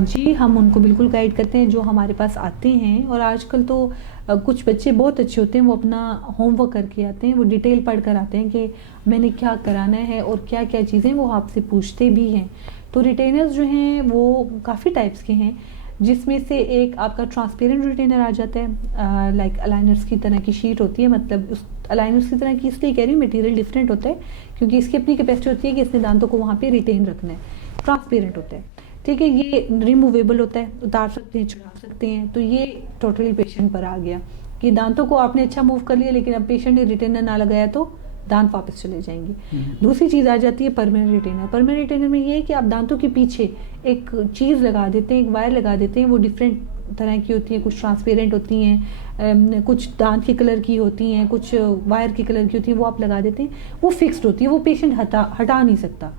जी, हम उनको बिल्कुल गाइड करते हैं जो हमारे पास आते हैं, और आजकल तो कुछ बच्चे बहुत अच्छे होते हैं, वो अपना होमवर्क करके आते हैं, वो डिटेल पढ़ कर आते हैं कि मैंने क्या कराना है और क्या क्या चीज़ें वो आपसे पूछते भी हैं। तो रिटेनर्स जो हैं वो काफ़ी टाइप्स के हैं, जिसमें से एक आपका ट्रांसपेरेंट रिटेनर आ जाता है, लाइक अलाइनर्स की तरह की शीट होती है, मतलब उस अलाइनर्स की तरह की इसलिए कह रही हूँ, मटेरियल डिफरेंट होता है क्योंकि इसकी अपनी कैपेसिटी होती है कि इसने दांतों को वहाँ पे रिटेन रखना है। ट्रांसपेरेंट होता है, ठीक है, ये रिमूवेबल होता है, उतार सकते हैं, चढ़ा सकते हैं। तो ये टोटली पेशेंट पर आ गया कि दांतों को आपने अच्छा मूव कर लिया, लेकिन अब पेशेंट ने रिटेनर ना लगाया तो दांत वापस चले जाएंगे। दूसरी चीज़ आ जाती है परमानेंट रिटेनर। परमानेंट रिटेनर में ये है कि आप दांतों के पीछे एक चीज़ लगा देते हैं, एक वायर लगा देते हैं, वो डिफरेंट तरह की होती है, कुछ ट्रांसपेरेंट होती हैं, कुछ दांत के कलर की होती हैं, कुछ वायर के कलर की होती हैं, वो आप लगा देते हैं, वो फिक्स्ड होती है, वो पेशेंट हटा नहीं सकता,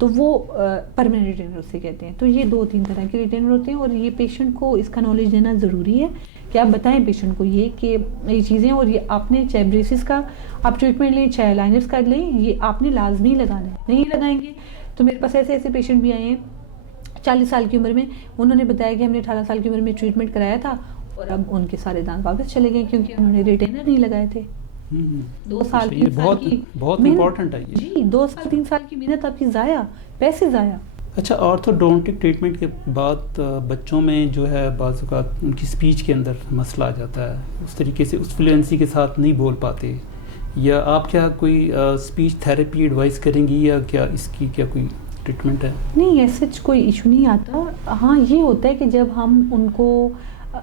तो वो परमानेंट रिटेनर उसे कहते हैं। तो ये 2-3 तरह के रिटेनर होते हैं, और ये पेशेंट को इसका नॉलेज देना ज़रूरी है कि आप बताएं पेशेंट को ये कि ये चीज़ें, और ये आपने चाहे ब्रेसिस का आप ट्रीटमेंट लें, चाहे लाइनर्स का लें, ये आपने लाजमी लगाना है। नहीं लगाएंगे तो मेरे पास ऐसे ऐसे पेशेंट भी आए हैं 40 साल की उम्र में, उन्होंने बताया कि हमने 18 साल की उम्र में ट्रीटमेंट कराया था और अब उनके सारे दांत वापस चले गए क्योंकि उन्होंने रिटेनर नहीं लगाए थे। 2 साल 3 साल की बहुत इम्पोर्टेंट है ये। जी, 2 साल 3 साल की मेहनत आपकी ज़ाया, पैसे ज़ाया। अच्छा, ऑर्थोडोंटिक ट्रीटमेंट के बाद बच्चों में जो है बाज़ औक़ात उनकी स्पीच के अंदर मसला आ जाता है, उस तरीके से उस फ्लुएंसी के साथ नहीं बोल पाते, या आप क्या कोई स्पीच थेरेपी एडवाइस करेंगी, या क्या इसकी क्या कोई ट्रीटमेंट है? नहीं, ऐसे कोई इशू नहीं आता। हाँ, ये होता है कि जब हम उनको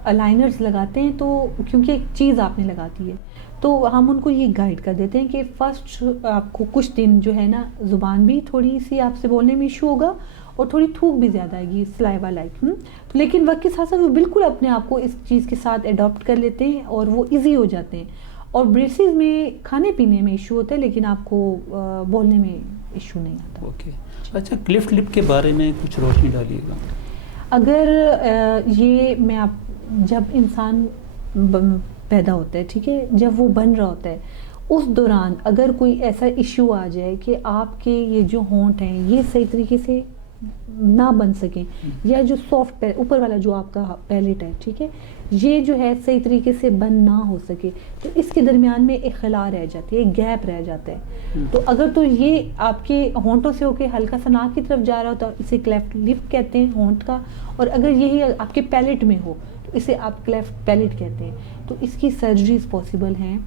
अलाइनर्स लगाते हैं तो क्योंकि एक चीज़ आपने लगा दी है, तो हम उनको ये गाइड कर देते हैं कि फ़र्स्ट आपको कुछ दिन जो है ना ज़ुबान भी थोड़ी सी आपसे बोलने में इशू होगा और थोड़ी थूक भी ज़्यादा आएगी, सलाइवा लाइक। तो लेकिन वक्त के साथ साथ वो बिल्कुल अपने आप को इस चीज़ के साथ अडॉप्ट कर लेते हैं और वो इजी हो जाते हैं। और ब्रेसेस में खाने पीने में इशू होता है, लेकिन आपको बोलने में इशू नहीं आता। ओके। अच्छा, क्लिफ्ट लिप के बारे में कुछ रोशनी डालिएगा। अगर ये मैं आप जब इंसान पैदा होता है, ठीक है, जब वो बन रहा होता है उस दौरान अगर कोई ऐसा इश्यू आ जाए कि आपके ये जो होंठ हैं ये सही तरीके से ना बन सकें, या जो सॉफ्ट ऊपर वाला जो आपका पैलेट है, ठीक है, ये जो है सही तरीके से बंद ना हो सके, तो इसके दरमियान में एक खला रह जाती है, एक गैप रह जाता है। तो अगर तो ये आपके होंठों से होके हल्का सा नाक की तरफ जा रहा हो तो इसे क्लेफ्ट लिप कहते हैं होंठ का, और अगर यही आपके पैलेट में हो तो इसे आप क्लेफ्ट पैलेट कहते हैं। तो इसकी सर्जरीज पॉसिबल हैं,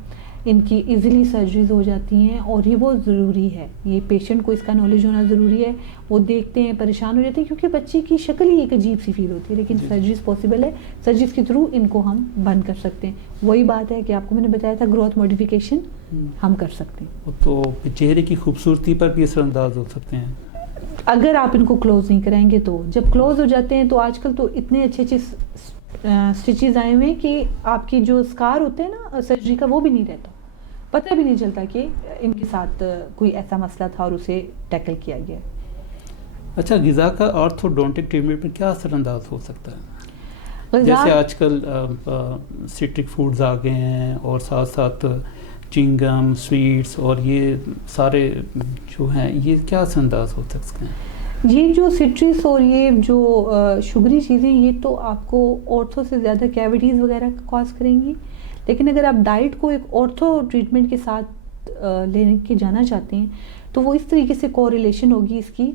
इनकी इजीली सर्जरीज हो जाती हैं, और ये बहुत ज़रूरी है, ये पेशेंट को इसका नॉलेज होना ज़रूरी है। वो देखते हैं परेशान हो जाते हैं क्योंकि बच्चे की शक्ल ही एक अजीब सी फील होती है, लेकिन सर्जरीज पॉसिबल है, सर्जरीज के थ्रू इनको हम बंद कर सकते हैं। वही बात है कि आपको मैंने बताया था ग्रोथ मॉडिफिकेशन हम कर सकते हैं। तो चेहरे की खूबसूरती पर भी असरअंदाज हो सकते हैं अगर आप इनको क्लोज नहीं कराएंगे। तो जब क्लोज हो जाते हैं तो आजकल तो इतने अच्छे अच्छे स्टिचेस आए हुए हैं कि आपकी जो स्कार होते हैं ना सर्जरी का, वो भी नहीं रहता, पता भी नहीं चलता कि इनके साथ कोई ऐसा मसला था और उसे टैकल किया गया। अच्छा, ग़िज़ा का ऑर्थोडोंटिक ट्रीटमेंट पर क्या असरअंदाज हो सकता है? जैसे आजकल सिट्रिक फूड्स आ गए हैं और साथ साथ चिंगम, स्वीट्स और ये सारे जो हैं, ये क्या असरअंदाज हो सकते हैं? ये जो सिट्रिस और ये जो शुगरी चीज़ें, ये तो आपको ऑर्थो से ज़्यादा कैविटीज़ वगैरह कॉज करेंगी, लेकिन अगर आप डाइट को एक ऑर्थो ट्रीटमेंट के साथ लेने के जाना चाहते हैं तो वो इस तरीके से कोरिलेशन होगी इसकी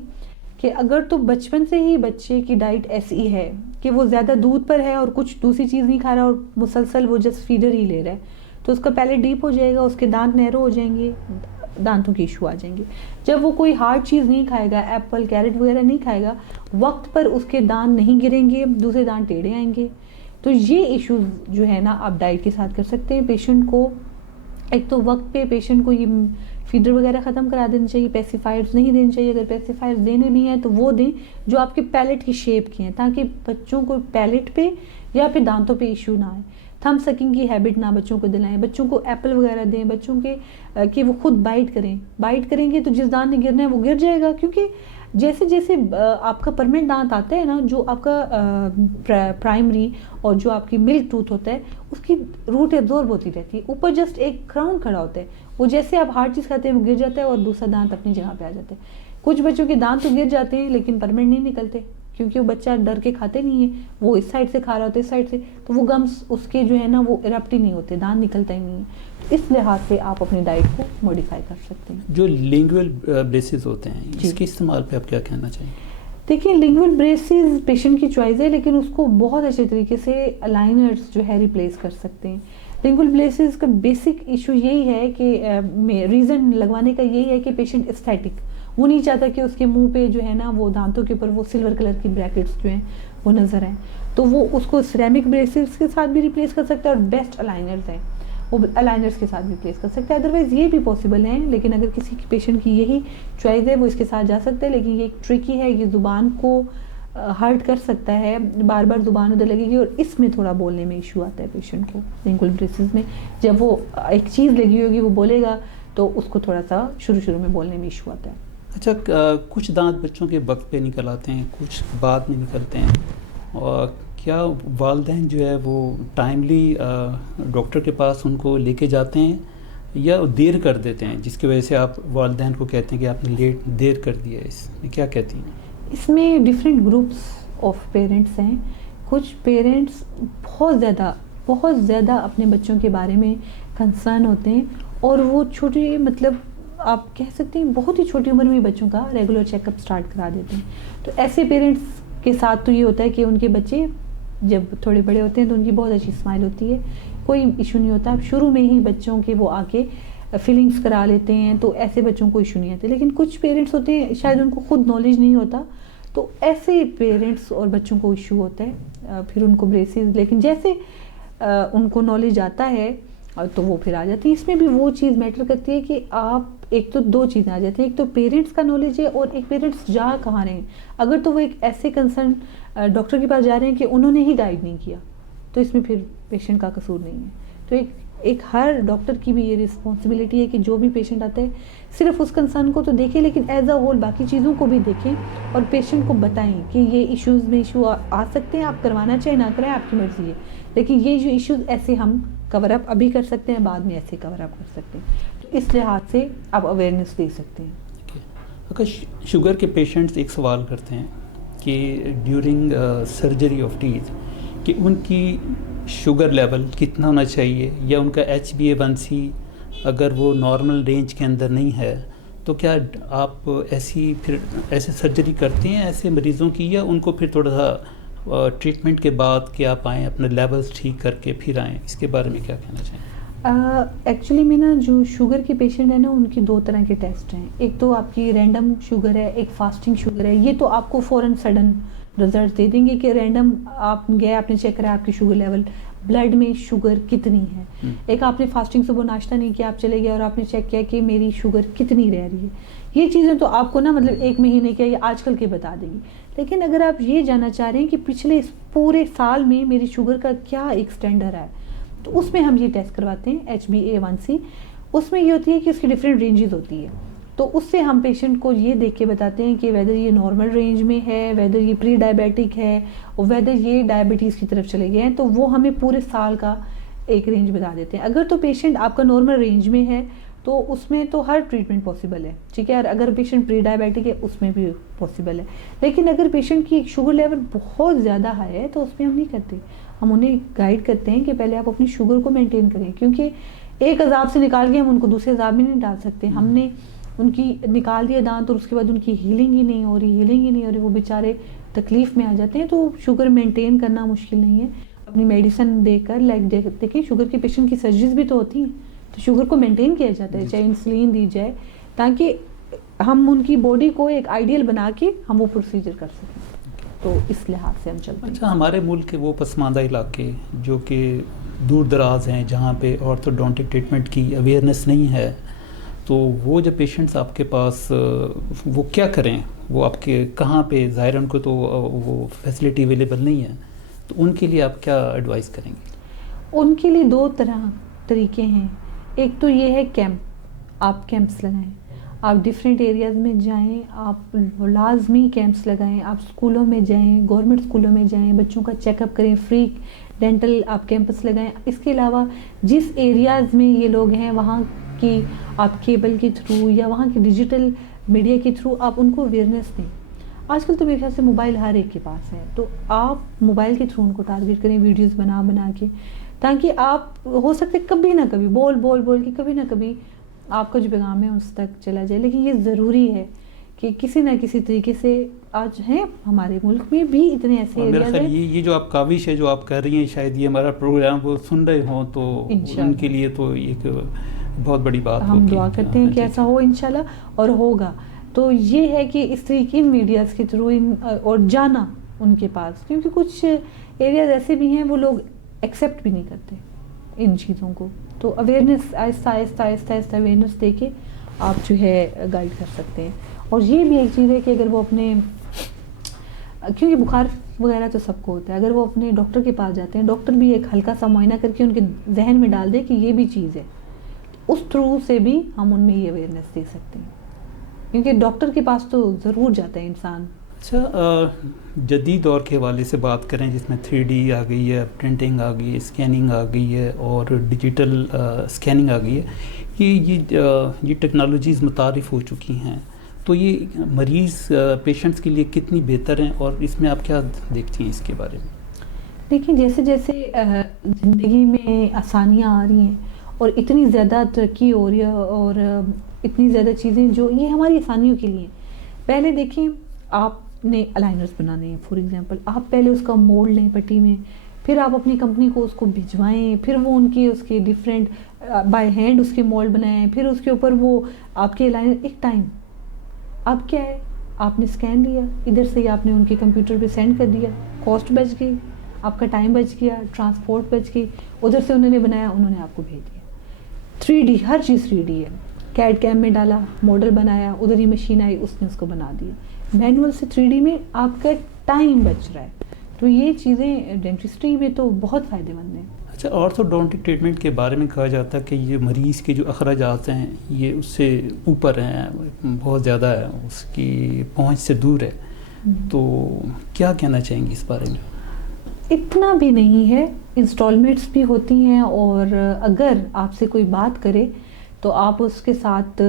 कि अगर तो बचपन से ही बच्चे की डाइट ऐसी है कि वो ज़्यादा दूध पर है और कुछ दूसरी चीज़ नहीं खा रहा और मुसलसल वो जस्ट फीडर ही ले रहा है, तो उसका पहले डीप हो जाएगा, उसके दांत नैरो हो जाएंगे, दांतों के इशू आ जाएंगे। जब वो कोई हार्ड चीज़ नहीं खाएगा, एप्पल कैरेट वगैरह नहीं खाएगा, वक्त पर उसके दांत नहीं गिरेंगे, दूसरे दांत टेढ़े आएंगे। तो ये इशू जो है ना आप डाइट के साथ कर सकते हैं। पेशेंट को एक तो वक्त पे पेशेंट को ये फीडर वगैरह ख़त्म करा देनी चाहिए, पेसिफायर्स नहीं देने चाहिए। अगर पेसिफायर्स देने भी हैं तो वो दें जो आपके पैलेट की शेप के हैं, ताकि बच्चों को पैलेट पे या फिर दांतों पे इशू ना आए। थंब सकिंग की हैबिट ना बच्चों को दिलाएं, बच्चों को एप्पल वगैरह दें, बच्चों के कि वो खुद बाइट करें। बाइट करेंगे तो जिस दांत ने गिरना है वो गिर जाएगा, क्योंकि जैसे जैसे आपका परमानेंट दांत आता है ना, जो आपका प्राइमरी और जो आपकी मिल्क टूथ होता है उसकी रूट एब्जॉर्ब होती रहती है, ऊपर जस्ट एक क्राउन खड़ा होता है। वो जैसे आप हार्ड चीज़ खाते हैं वो गिर जाता है और दूसरा दांत अपनी जगह पे आ जाता है। कुछ बच्चों के दांत तो गिर जाते हैं लेकिन परमानेंट नहीं निकलते, क्योंकि वो बच्चा डर के खाते नहीं है, वो इस साइड से खा रहा होता है इस साइड से, तो वो गम्स उसके जो है ना वो इरप्ट ही नहीं होते, दांत निकलता ही नहीं है। इस लिहाज से आप अपनी डाइट को मॉडिफाई कर सकते हैं। जो लिंगुअल ब्रेसेस होते हैं इसके इस्तेमाल पे आप क्या कहना चाहिए? देखिए, लिंगुअल ब्रेसेस पेशेंट की चॉइस है, लेकिन उसको बहुत अच्छे तरीके से अलाइनर्स जो है रिप्लेस कर सकते हैं। लिंगुअल ब्रेसेस का बेसिक इशू यही है कि रीज़न लगवाने का यही है कि पेशेंट एस्थेटिक, वो नहीं चाहता कि उसके मुंह पे जो है ना वो दांतों के ऊपर वो सिल्वर कलर की ब्रैकेट्स जो हैं वो नज़र आए, तो वो उसको सिरेमिक ब्रेसेस के साथ भी रिप्लेस कर सकता है और बेस्ट अलाइनर्स हैं वो अलाइनर्स के साथ भी रिप्लेस कर सकता है। अदरवाइज़ ये भी पॉसिबल है, लेकिन अगर किसी पेशेंट की यही चॉइस है वो इसके साथ जा सकता है। लेकिन ये एक ट्रिकी है, ये ज़ुबान को हर्ट कर सकता है, बार बार ज़ुबान उधर लगेगी और इसमें थोड़ा बोलने में इशू आता है पेशेंट को। लिंगुअल ब्रेसेस में जब वो एक चीज़ लगी होगी वो बोलेगा तो उसको थोड़ा सा शुरू में बोलने में इशू आता है। अच्छा, कुछ दांत बच्चों के वक्त पे निकल आते हैं, कुछ बाद में निकलते हैं, और क्या वालिदैन जो है वो टाइमली डॉक्टर के पास उनको लेके जाते हैं या देर कर देते हैं, जिसकी वजह से आप वालिदैन को कहते हैं कि आपने देर कर दिया? इसमें क्या कहती हैं? इसमें डिफरेंट ग्रुप्स ऑफ पेरेंट्स हैं। कुछ पेरेंट्स बहुत ज़्यादा अपने बच्चों के बारे में कंसर्न होते हैं और वो छोटे, मतलब आप कह सकते हैं बहुत ही छोटी उम्र में बच्चों का रेगुलर चेकअप स्टार्ट करा देते हैं। तो ऐसे पेरेंट्स के साथ तो ये होता है कि उनके बच्चे जब थोड़े बड़े होते हैं तो उनकी बहुत अच्छी स्माइल होती है, कोई इशू नहीं होता। अब शुरू में ही बच्चों के वो आके फीलिंग्स करा लेते हैं, तो ऐसे बच्चों को इशू नहीं आते। लेकिन कुछ पेरेंट्स होते हैं शायद उनको खुद नॉलेज नहीं होता, तो ऐसे पेरेंट्स और बच्चों को इशू होता है, फिर उनको ब्रेसेस, लेकिन जैसे उनको नॉलेज आता है तो वो फिर आ जाती है। इसमें भी वो चीज़ मैटर करती है कि आप, एक तो दो चीज़ें आ जाती हैं, एक तो पेरेंट्स का नॉलेज है और एक पेरेंट्स जा कहाँ रहे हैं। अगर तो वो एक ऐसे कंसर्न डॉक्टर के पास जा रहे हैं कि उन्होंने ही गाइड नहीं किया, तो इसमें फिर पेशेंट का कसूर नहीं है। तो एक हर डॉक्टर की भी ये रिस्पॉन्सिबिलिटी है कि जो भी पेशेंट आता है सिर्फ उस कंसर्न को तो देखें, लेकिन एज अ होल बाकी चीज़ों को भी देखें और पेशेंट को बताएं कि ये इश्यूज़ में इशू आ सकते हैं, आप करवाना चाहे ना कराएं आपकी मर्ज़ी है, लेकिन ये जो इश्यूज़ ऐसे हम कवर अप अभी कर सकते हैं, बाद में ऐसे कवर अप कर सकते हैं। तो इस लिहाज से आप अवेयरनेस दे सकते हैं। अगर शुगर के पेशेंट्स एक सवाल करते हैं कि ड्यूरिंग सर्जरी ऑफ टीथ कि उनकी शुगर लेवल कितना होना चाहिए, या उनका HbA1c अगर वो नॉर्मल रेंज के अंदर नहीं है तो क्या आप ऐसे सर्जरी करते हैं ऐसे मरीज़ों की, या उनको फिर थोड़ा सा ट्रीटमेंट के बाद कि आप आएँ अपने लेवल्स ठीक करके फिर आएँ? इसके बारे में क्या कहना चाहिए? एक्चुअली में ना जो शुगर के पेशेंट है ना उनकी दो तरह के टेस्ट हैं। एक तो आपकी रैंडम शुगर है, एक फास्टिंग शुगर है। ये तो आपको फ़ौरन सडन रिजल्ट दे देंगे कि रैंडम आप गए, आपने चेक करा आपकी शुगर लेवल, ब्लड में शुगर कितनी है। एक आपने फास्टिंग सुबह नाश्ता नहीं किया, आप चले गए और आपने चेक किया कि मेरी शुगर कितनी रह रही है। ये चीज़ें तो आपको ना मतलब एक महीने के या आजकल के बता देंगी। लेकिन अगर आप ये जानना चाह रहे हैं कि पिछले पूरे साल में मेरी शुगर का क्या एक स्टैंडर्ड है, तो उसमें हम ये टेस्ट करवाते हैं HbA1c। उसमें ये होती है कि उसकी डिफरेंट रेंजेस होती है, तो उससे हम पेशेंट को ये देख के बताते हैं कि वेदर ये नॉर्मल रेंज में है, वेदर ये प्री डायबिटिक है और वेदर ये डायबिटीज़ की तरफ चले गए हैं। तो वो हमें पूरे साल का एक रेंज बता देते हैं। अगर तो पेशेंट आपका नॉर्मल रेंज में है तो उसमें तो हर ट्रीटमेंट पॉसिबल है, ठीक है। और अगर पेशेंट प्री डायबिटिक है उसमें भी पॉसिबल है। लेकिन अगर पेशेंट की शुगर लेवल बहुत ज़्यादा हाई है तो उसमें हम नहीं करते। हम उन्हें गाइड करते हैं कि पहले आप अपनी शुगर को मेंटेन करें, क्योंकि एक अजाब से निकाल के हम उनको दूसरे अजाब में नहीं डाल सकते। हमने उनकी निकाल दिया दांत और उसके बाद उनकी हीलिंग ही नहीं हो रही, वो बेचारे तकलीफ़ में आ जाते हैं। तो शुगर मेंटेन करना मुश्किल नहीं है। अपनी मेडिसिन देकर देखिए शुगर के पेशेंट की सर्जरीज भी तो होती हैं, तो शुगर को मेंटेन किया जाता है, चाहे इंसुलिन दी जाए, ताकि हम उनकी बॉडी को एक आइडियल बना के हम वो प्रोसीजर कर सकें। तो इस लिहाज से हम चलते हैं। अच्छा, हमारे मुल्क के वो पसमानदा इलाके जो कि दूर दराज हैं, जहाँ पे ऑर्थोडोंटिक ट्रीटमेंट की अवेयरनेस नहीं है, तो वो जब पेशेंट्स आपके पास वो क्या करें? वो आपके कहाँ पे, ज़ाहिर है उनको तो वो फैसिलिटी अवेलेबल नहीं है, तो उनके लिए आप क्या एडवाइस करेंगे? उनके लिए दो तरीके हैं। एक तो ये है कैंप, आप कैंप्स लगाएं, आप डिफरेंट एरियाज़ में जाएं, आप लाजमी कैंप्स लगाएं, आप स्कूलों में जाएं, गवर्नमेंट स्कूलों में जाएं, बच्चों का चेकअप करें, फ्री डेंटल आप कैंपस लगाएं। इसके अलावा जिस एरियाज़ में ये लोग हैं वहाँ की आप केबल के थ्रू या वहाँ की डिजिटल मीडिया के थ्रू आप उनको अवेयरनेस दें। आजकल तो मेरे ख्याल से मोबाइल हर एक के पास है, तो आप मोबाइल के थ्रू उनको टारगेट करें, वीडियोस बना के, ताकि आप हो सकते कभी ना कभी बोल के कभी ना कभी आपका जो पैगाम है उस तक चला जाए। लेकिन ये ज़रूरी है कि किसी ना किसी तरीके से, आज हैं हमारे मुल्क में भी इतने ऐसे एरियाज हैं। ये जो आप काविश है जो आप कर रही हैं, शायद ये हमारा प्रोग्राम वो सुन रहे हों तो उनके लिए तो एक बहुत बड़ी बात होगी। हम दुआ करते हैं कि ऐसा हो इंशाल्लाह, और होगा। तो ये है कि इस तरीके इन मीडियाज़ के थ्रू और जाना उनके पास, क्योंकि कुछ एरियाज ऐसे भी हैं वो लोग एक्सेप्ट भी नहीं करते इन चीज़ों को। तो अवेयरनेस आहिस्ता अवेयरनेस दे के आप जो है गाइड कर सकते हैं। और ये भी एक चीज़ है कि अगर वो अपने, क्योंकि बुखार वगैरह तो सबको होता है, अगर वो अपने डॉक्टर के पास जाते हैं, डॉक्टर भी एक हल्का सा मुआयना करके उनके जहन में डाल दे कि ये भी चीज़ है, उस थ्रू से भी हम उनमें ये अवेयरनेस दे सकते हैं, क्योंकि डॉक्टर के पास तो ज़रूर जाता है इंसान। अच्छा, जदीद दौर के हवाले से बात करें जिसमें 3D आ गई है, प्रिंटिंग आ गई है, स्कैनिंग आ गई है और डिजिटल स्कैनिंग आ गई है, ये टेक्नोलॉजीज़ मुतारिफ़ हो चुकी हैं, तो ये मरीज़ पेशेंट्स के लिए कितनी बेहतर हैं और इसमें आप क्या देखती हैं इसके बारे में? देखिए, जैसे जैसे ज़िंदगी में आसानियाँ आ रही हैं और इतनी ज़्यादा तरक्की हो रही है और इतनी ज़्यादा चीज़ें जो ये हमारी आसानियों के लिए। पहले देखिए, आपने अलाइनर्स बनाने हैं फॉर एग्जांपल, आप पहले उसका मोल्ड लें पट्टी में, फिर आप अपनी कंपनी को उसको भिजवाएं, फिर वो उसके डिफरेंट बाय हैंड उसके मोल्ड बनाएं, फिर उसके ऊपर वो आपके अलाइनर, एक टाइम। अब क्या है, आपने स्कैन लिया, इधर से ही आपने उनके कंप्यूटर पे सेंड कर दिया, कॉस्ट बच गई, आपका टाइम बच गया, ट्रांसपोर्ट बच गई, उधर से उन्होंने बनाया, उन्होंने आपको भेज दिया। 3D, हर चीज़ 3D है। कैड कैम में डाला, मॉडल बनाया, उधर ही मशीन आई, उसने उसको बना दिया। मैनुअल से 3D में आपका टाइम बच रहा है। तो ये चीज़ें डेंटिस्ट्री में तो बहुत फ़ायदेमंद हैं। अच्छा, ऑर्थोडोंटिक ट्रीटमेंट के बारे में कहा जाता है कि ये मरीज़ के जो अखराजात हैं ये उससे ऊपर हैं, बहुत ज़्यादा है, उसकी पहुंच से दूर है, तो क्या कहना चाहेंगी इस बारे में? इतना भी नहीं है, इंस्टॉलमेंट्स भी होती हैं, और अगर आपसे कोई बात करे तो आप उसके साथ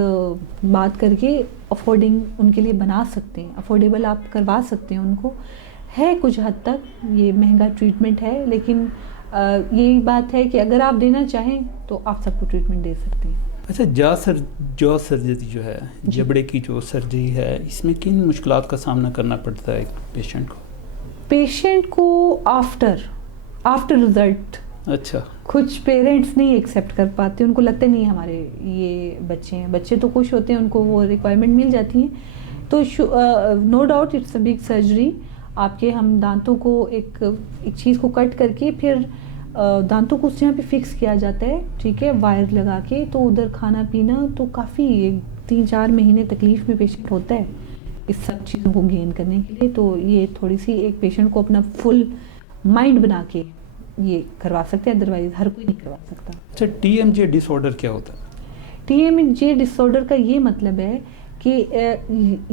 बात करके अफोर्डिंग उनके लिए बना सकते हैं, अफोर्डेबल आप करवा सकते हैं उनको। है कुछ हद तक ये महंगा ट्रीटमेंट है, लेकिन यही बात है कि अगर आप देना चाहें तो आप सबको ट्रीटमेंट दे सकते हैं। अच्छा, जॉ सर्जरी जो है, जबड़े की जो सर्जरी है, इसमें किन मुश्किलात का सामना करना पड़ता है पेशेंट को आफ्टर रिजल्ट? अच्छा, कुछ पेरेंट्स नहीं एक्सेप्ट कर पाते, उनको लगता नहीं हमारे ये बच्चे हैं, बच्चे तो खुश होते हैं, उनको वो रिक्वायरमेंट मिल जाती है। तो no doubt it's a big surgery. आपके हम दांतों को एक चीज़ को कट करके फिर दांतों को उस जगह पे फिक्स किया जाता है, ठीक है, वायर लगा के। तो उधर खाना पीना तो काफ़ी 3-4 महीने तकलीफ़ में पेशेंट होता है इस सब चीज़ों को गेन करने के लिए। तो ये थोड़ी सी एक पेशेंट को अपना फुल माइंड बना के ये करवा सकते हैं, अदरवाइज हर कोई नहीं करवा सकता। अच्छा, TMJ डिसऑर्डर क्या होता है? TMJ डिसऑर्डर का ये मतलब है कि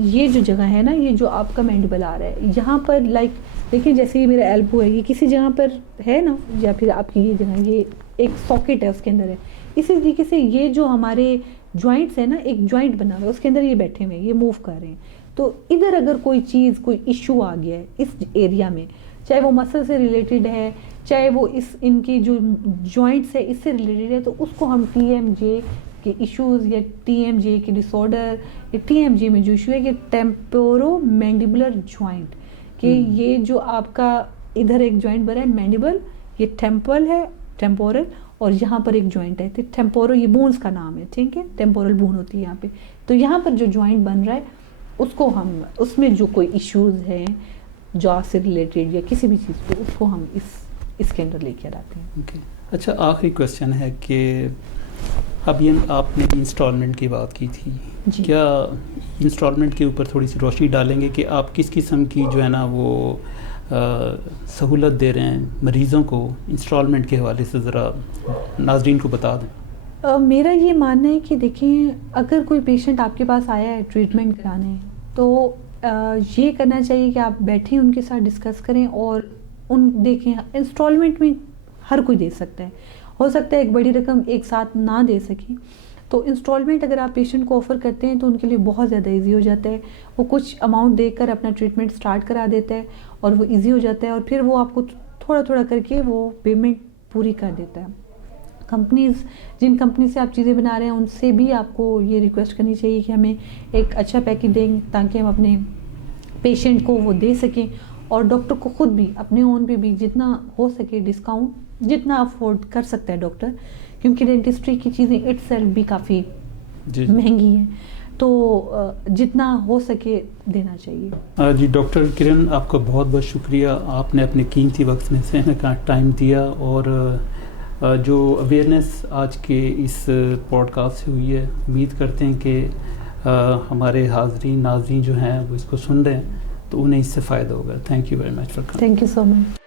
ये जो जगह है ना, ये जो आपका मैंडिबल आ रहा है यहाँ पर, लाइक देखिए जैसे ये मेरा एल्बो है, ये किसी जगह पर है ना, या फिर आपकी ये जगह, ये एक सॉकेट है उसके अंदर है। इसी तरीके से ये जो हमारे जॉइंट्स है ना, एक जॉइंट बना हुआ है, उसके अंदर ये बैठे हुए हैं, ये मूव कर रहे हैं। तो इधर अगर कोई चीज़, कोई इशू आ गया है इस एरिया में, चाहे वो मसल से रिलेटेड है, चाहे वो इनकी जो जॉइंट्स है इससे रिलेटेड है, तो उसको हम TMJ के इश्यूज़ या TMJ के डिसऑर्डर या TMJ में जो इशू है कि टेम्पोरो मैंडिबुलर जॉइंट, कि ये जो आपका इधर एक जॉइंट बना है मैंडिबल, ये टेम्पल है, टेम्पोरल, और यहाँ पर एक जॉइंट है, तो टेम्पोरो ये बोन्स का नाम है, ठीक है, टेम्पोरल बोन होती है यहाँ पे। तो यहाँ पर जो जॉइंट बन रहा है उसको हम, उसमें जो कोई इश्यूज़ हैं जॉ से रिलेटेड या किसी भी चीज़ को, उसको हम इसके अंदर लेके आते हैं। ओके, अच्छा आखिरी क्वेश्चन है कि अभी आपने इंस्टॉलमेंट की बात की थी, क्या इंस्टॉलमेंट के ऊपर थोड़ी सी रोशनी डालेंगे कि आप किस किस्म की जो है ना वो सहूलत दे रहे हैं मरीज़ों को इंस्टॉलमेंट के हवाले से, ज़रा नाज़रीन को बता दें। मेरा ये मानना है कि देखें, अगर कोई पेशेंट आपके पास आया है ट्रीटमेंट कराने, तो ये करना चाहिए कि आप बैठें उनके साथ डिस्कस करें और देखें इंस्टॉलमेंट में हर कोई दे सकता है, हो सकता है एक बड़ी रकम एक साथ ना दे सकें, तो इंस्टॉलमेंट अगर आप पेशेंट को ऑफ़र करते हैं तो उनके लिए बहुत ज़्यादा इजी हो जाता है। वो कुछ अमाउंट देकर अपना ट्रीटमेंट स्टार्ट करा देता है और वो इजी हो जाता है, और फिर वो आपको थोड़ा थोड़ा करके वो पेमेंट पूरी कर देता है। कंपनीज़, जिन कंपनी से आप चीज़ें बना रहे हैं, उनसे भी आपको ये रिक्वेस्ट करनी चाहिए कि हमें एक अच्छा पैकेज दें ताकि हम अपने पेशेंट को वो दे सकें, और डॉक्टर को ख़ुद भी अपने ओन पे भी जितना हो सके डिस्काउंट, जितना अफोर्ड कर सकता है डॉक्टर, क्योंकि डेंटिस्ट्री की चीज़ें इटसेल्फ भी काफ़ी महंगी हैं, तो जितना हो सके देना चाहिए। जी डॉक्टर किरण, आपका बहुत बहुत शुक्रिया, आपने अपने कीमती वक्त में से टाइम दिया, और जो अवेयरनेस आज के इस पॉडकास्ट से हुई है, उम्मीद करते हैं कि हमारे हाज़रीन नाज़रीन जो हैं वो इसको सुन रहे हैं तो उन्हें इससे फ़ायदा होगा। Thank you very much for coming. Thank you so much.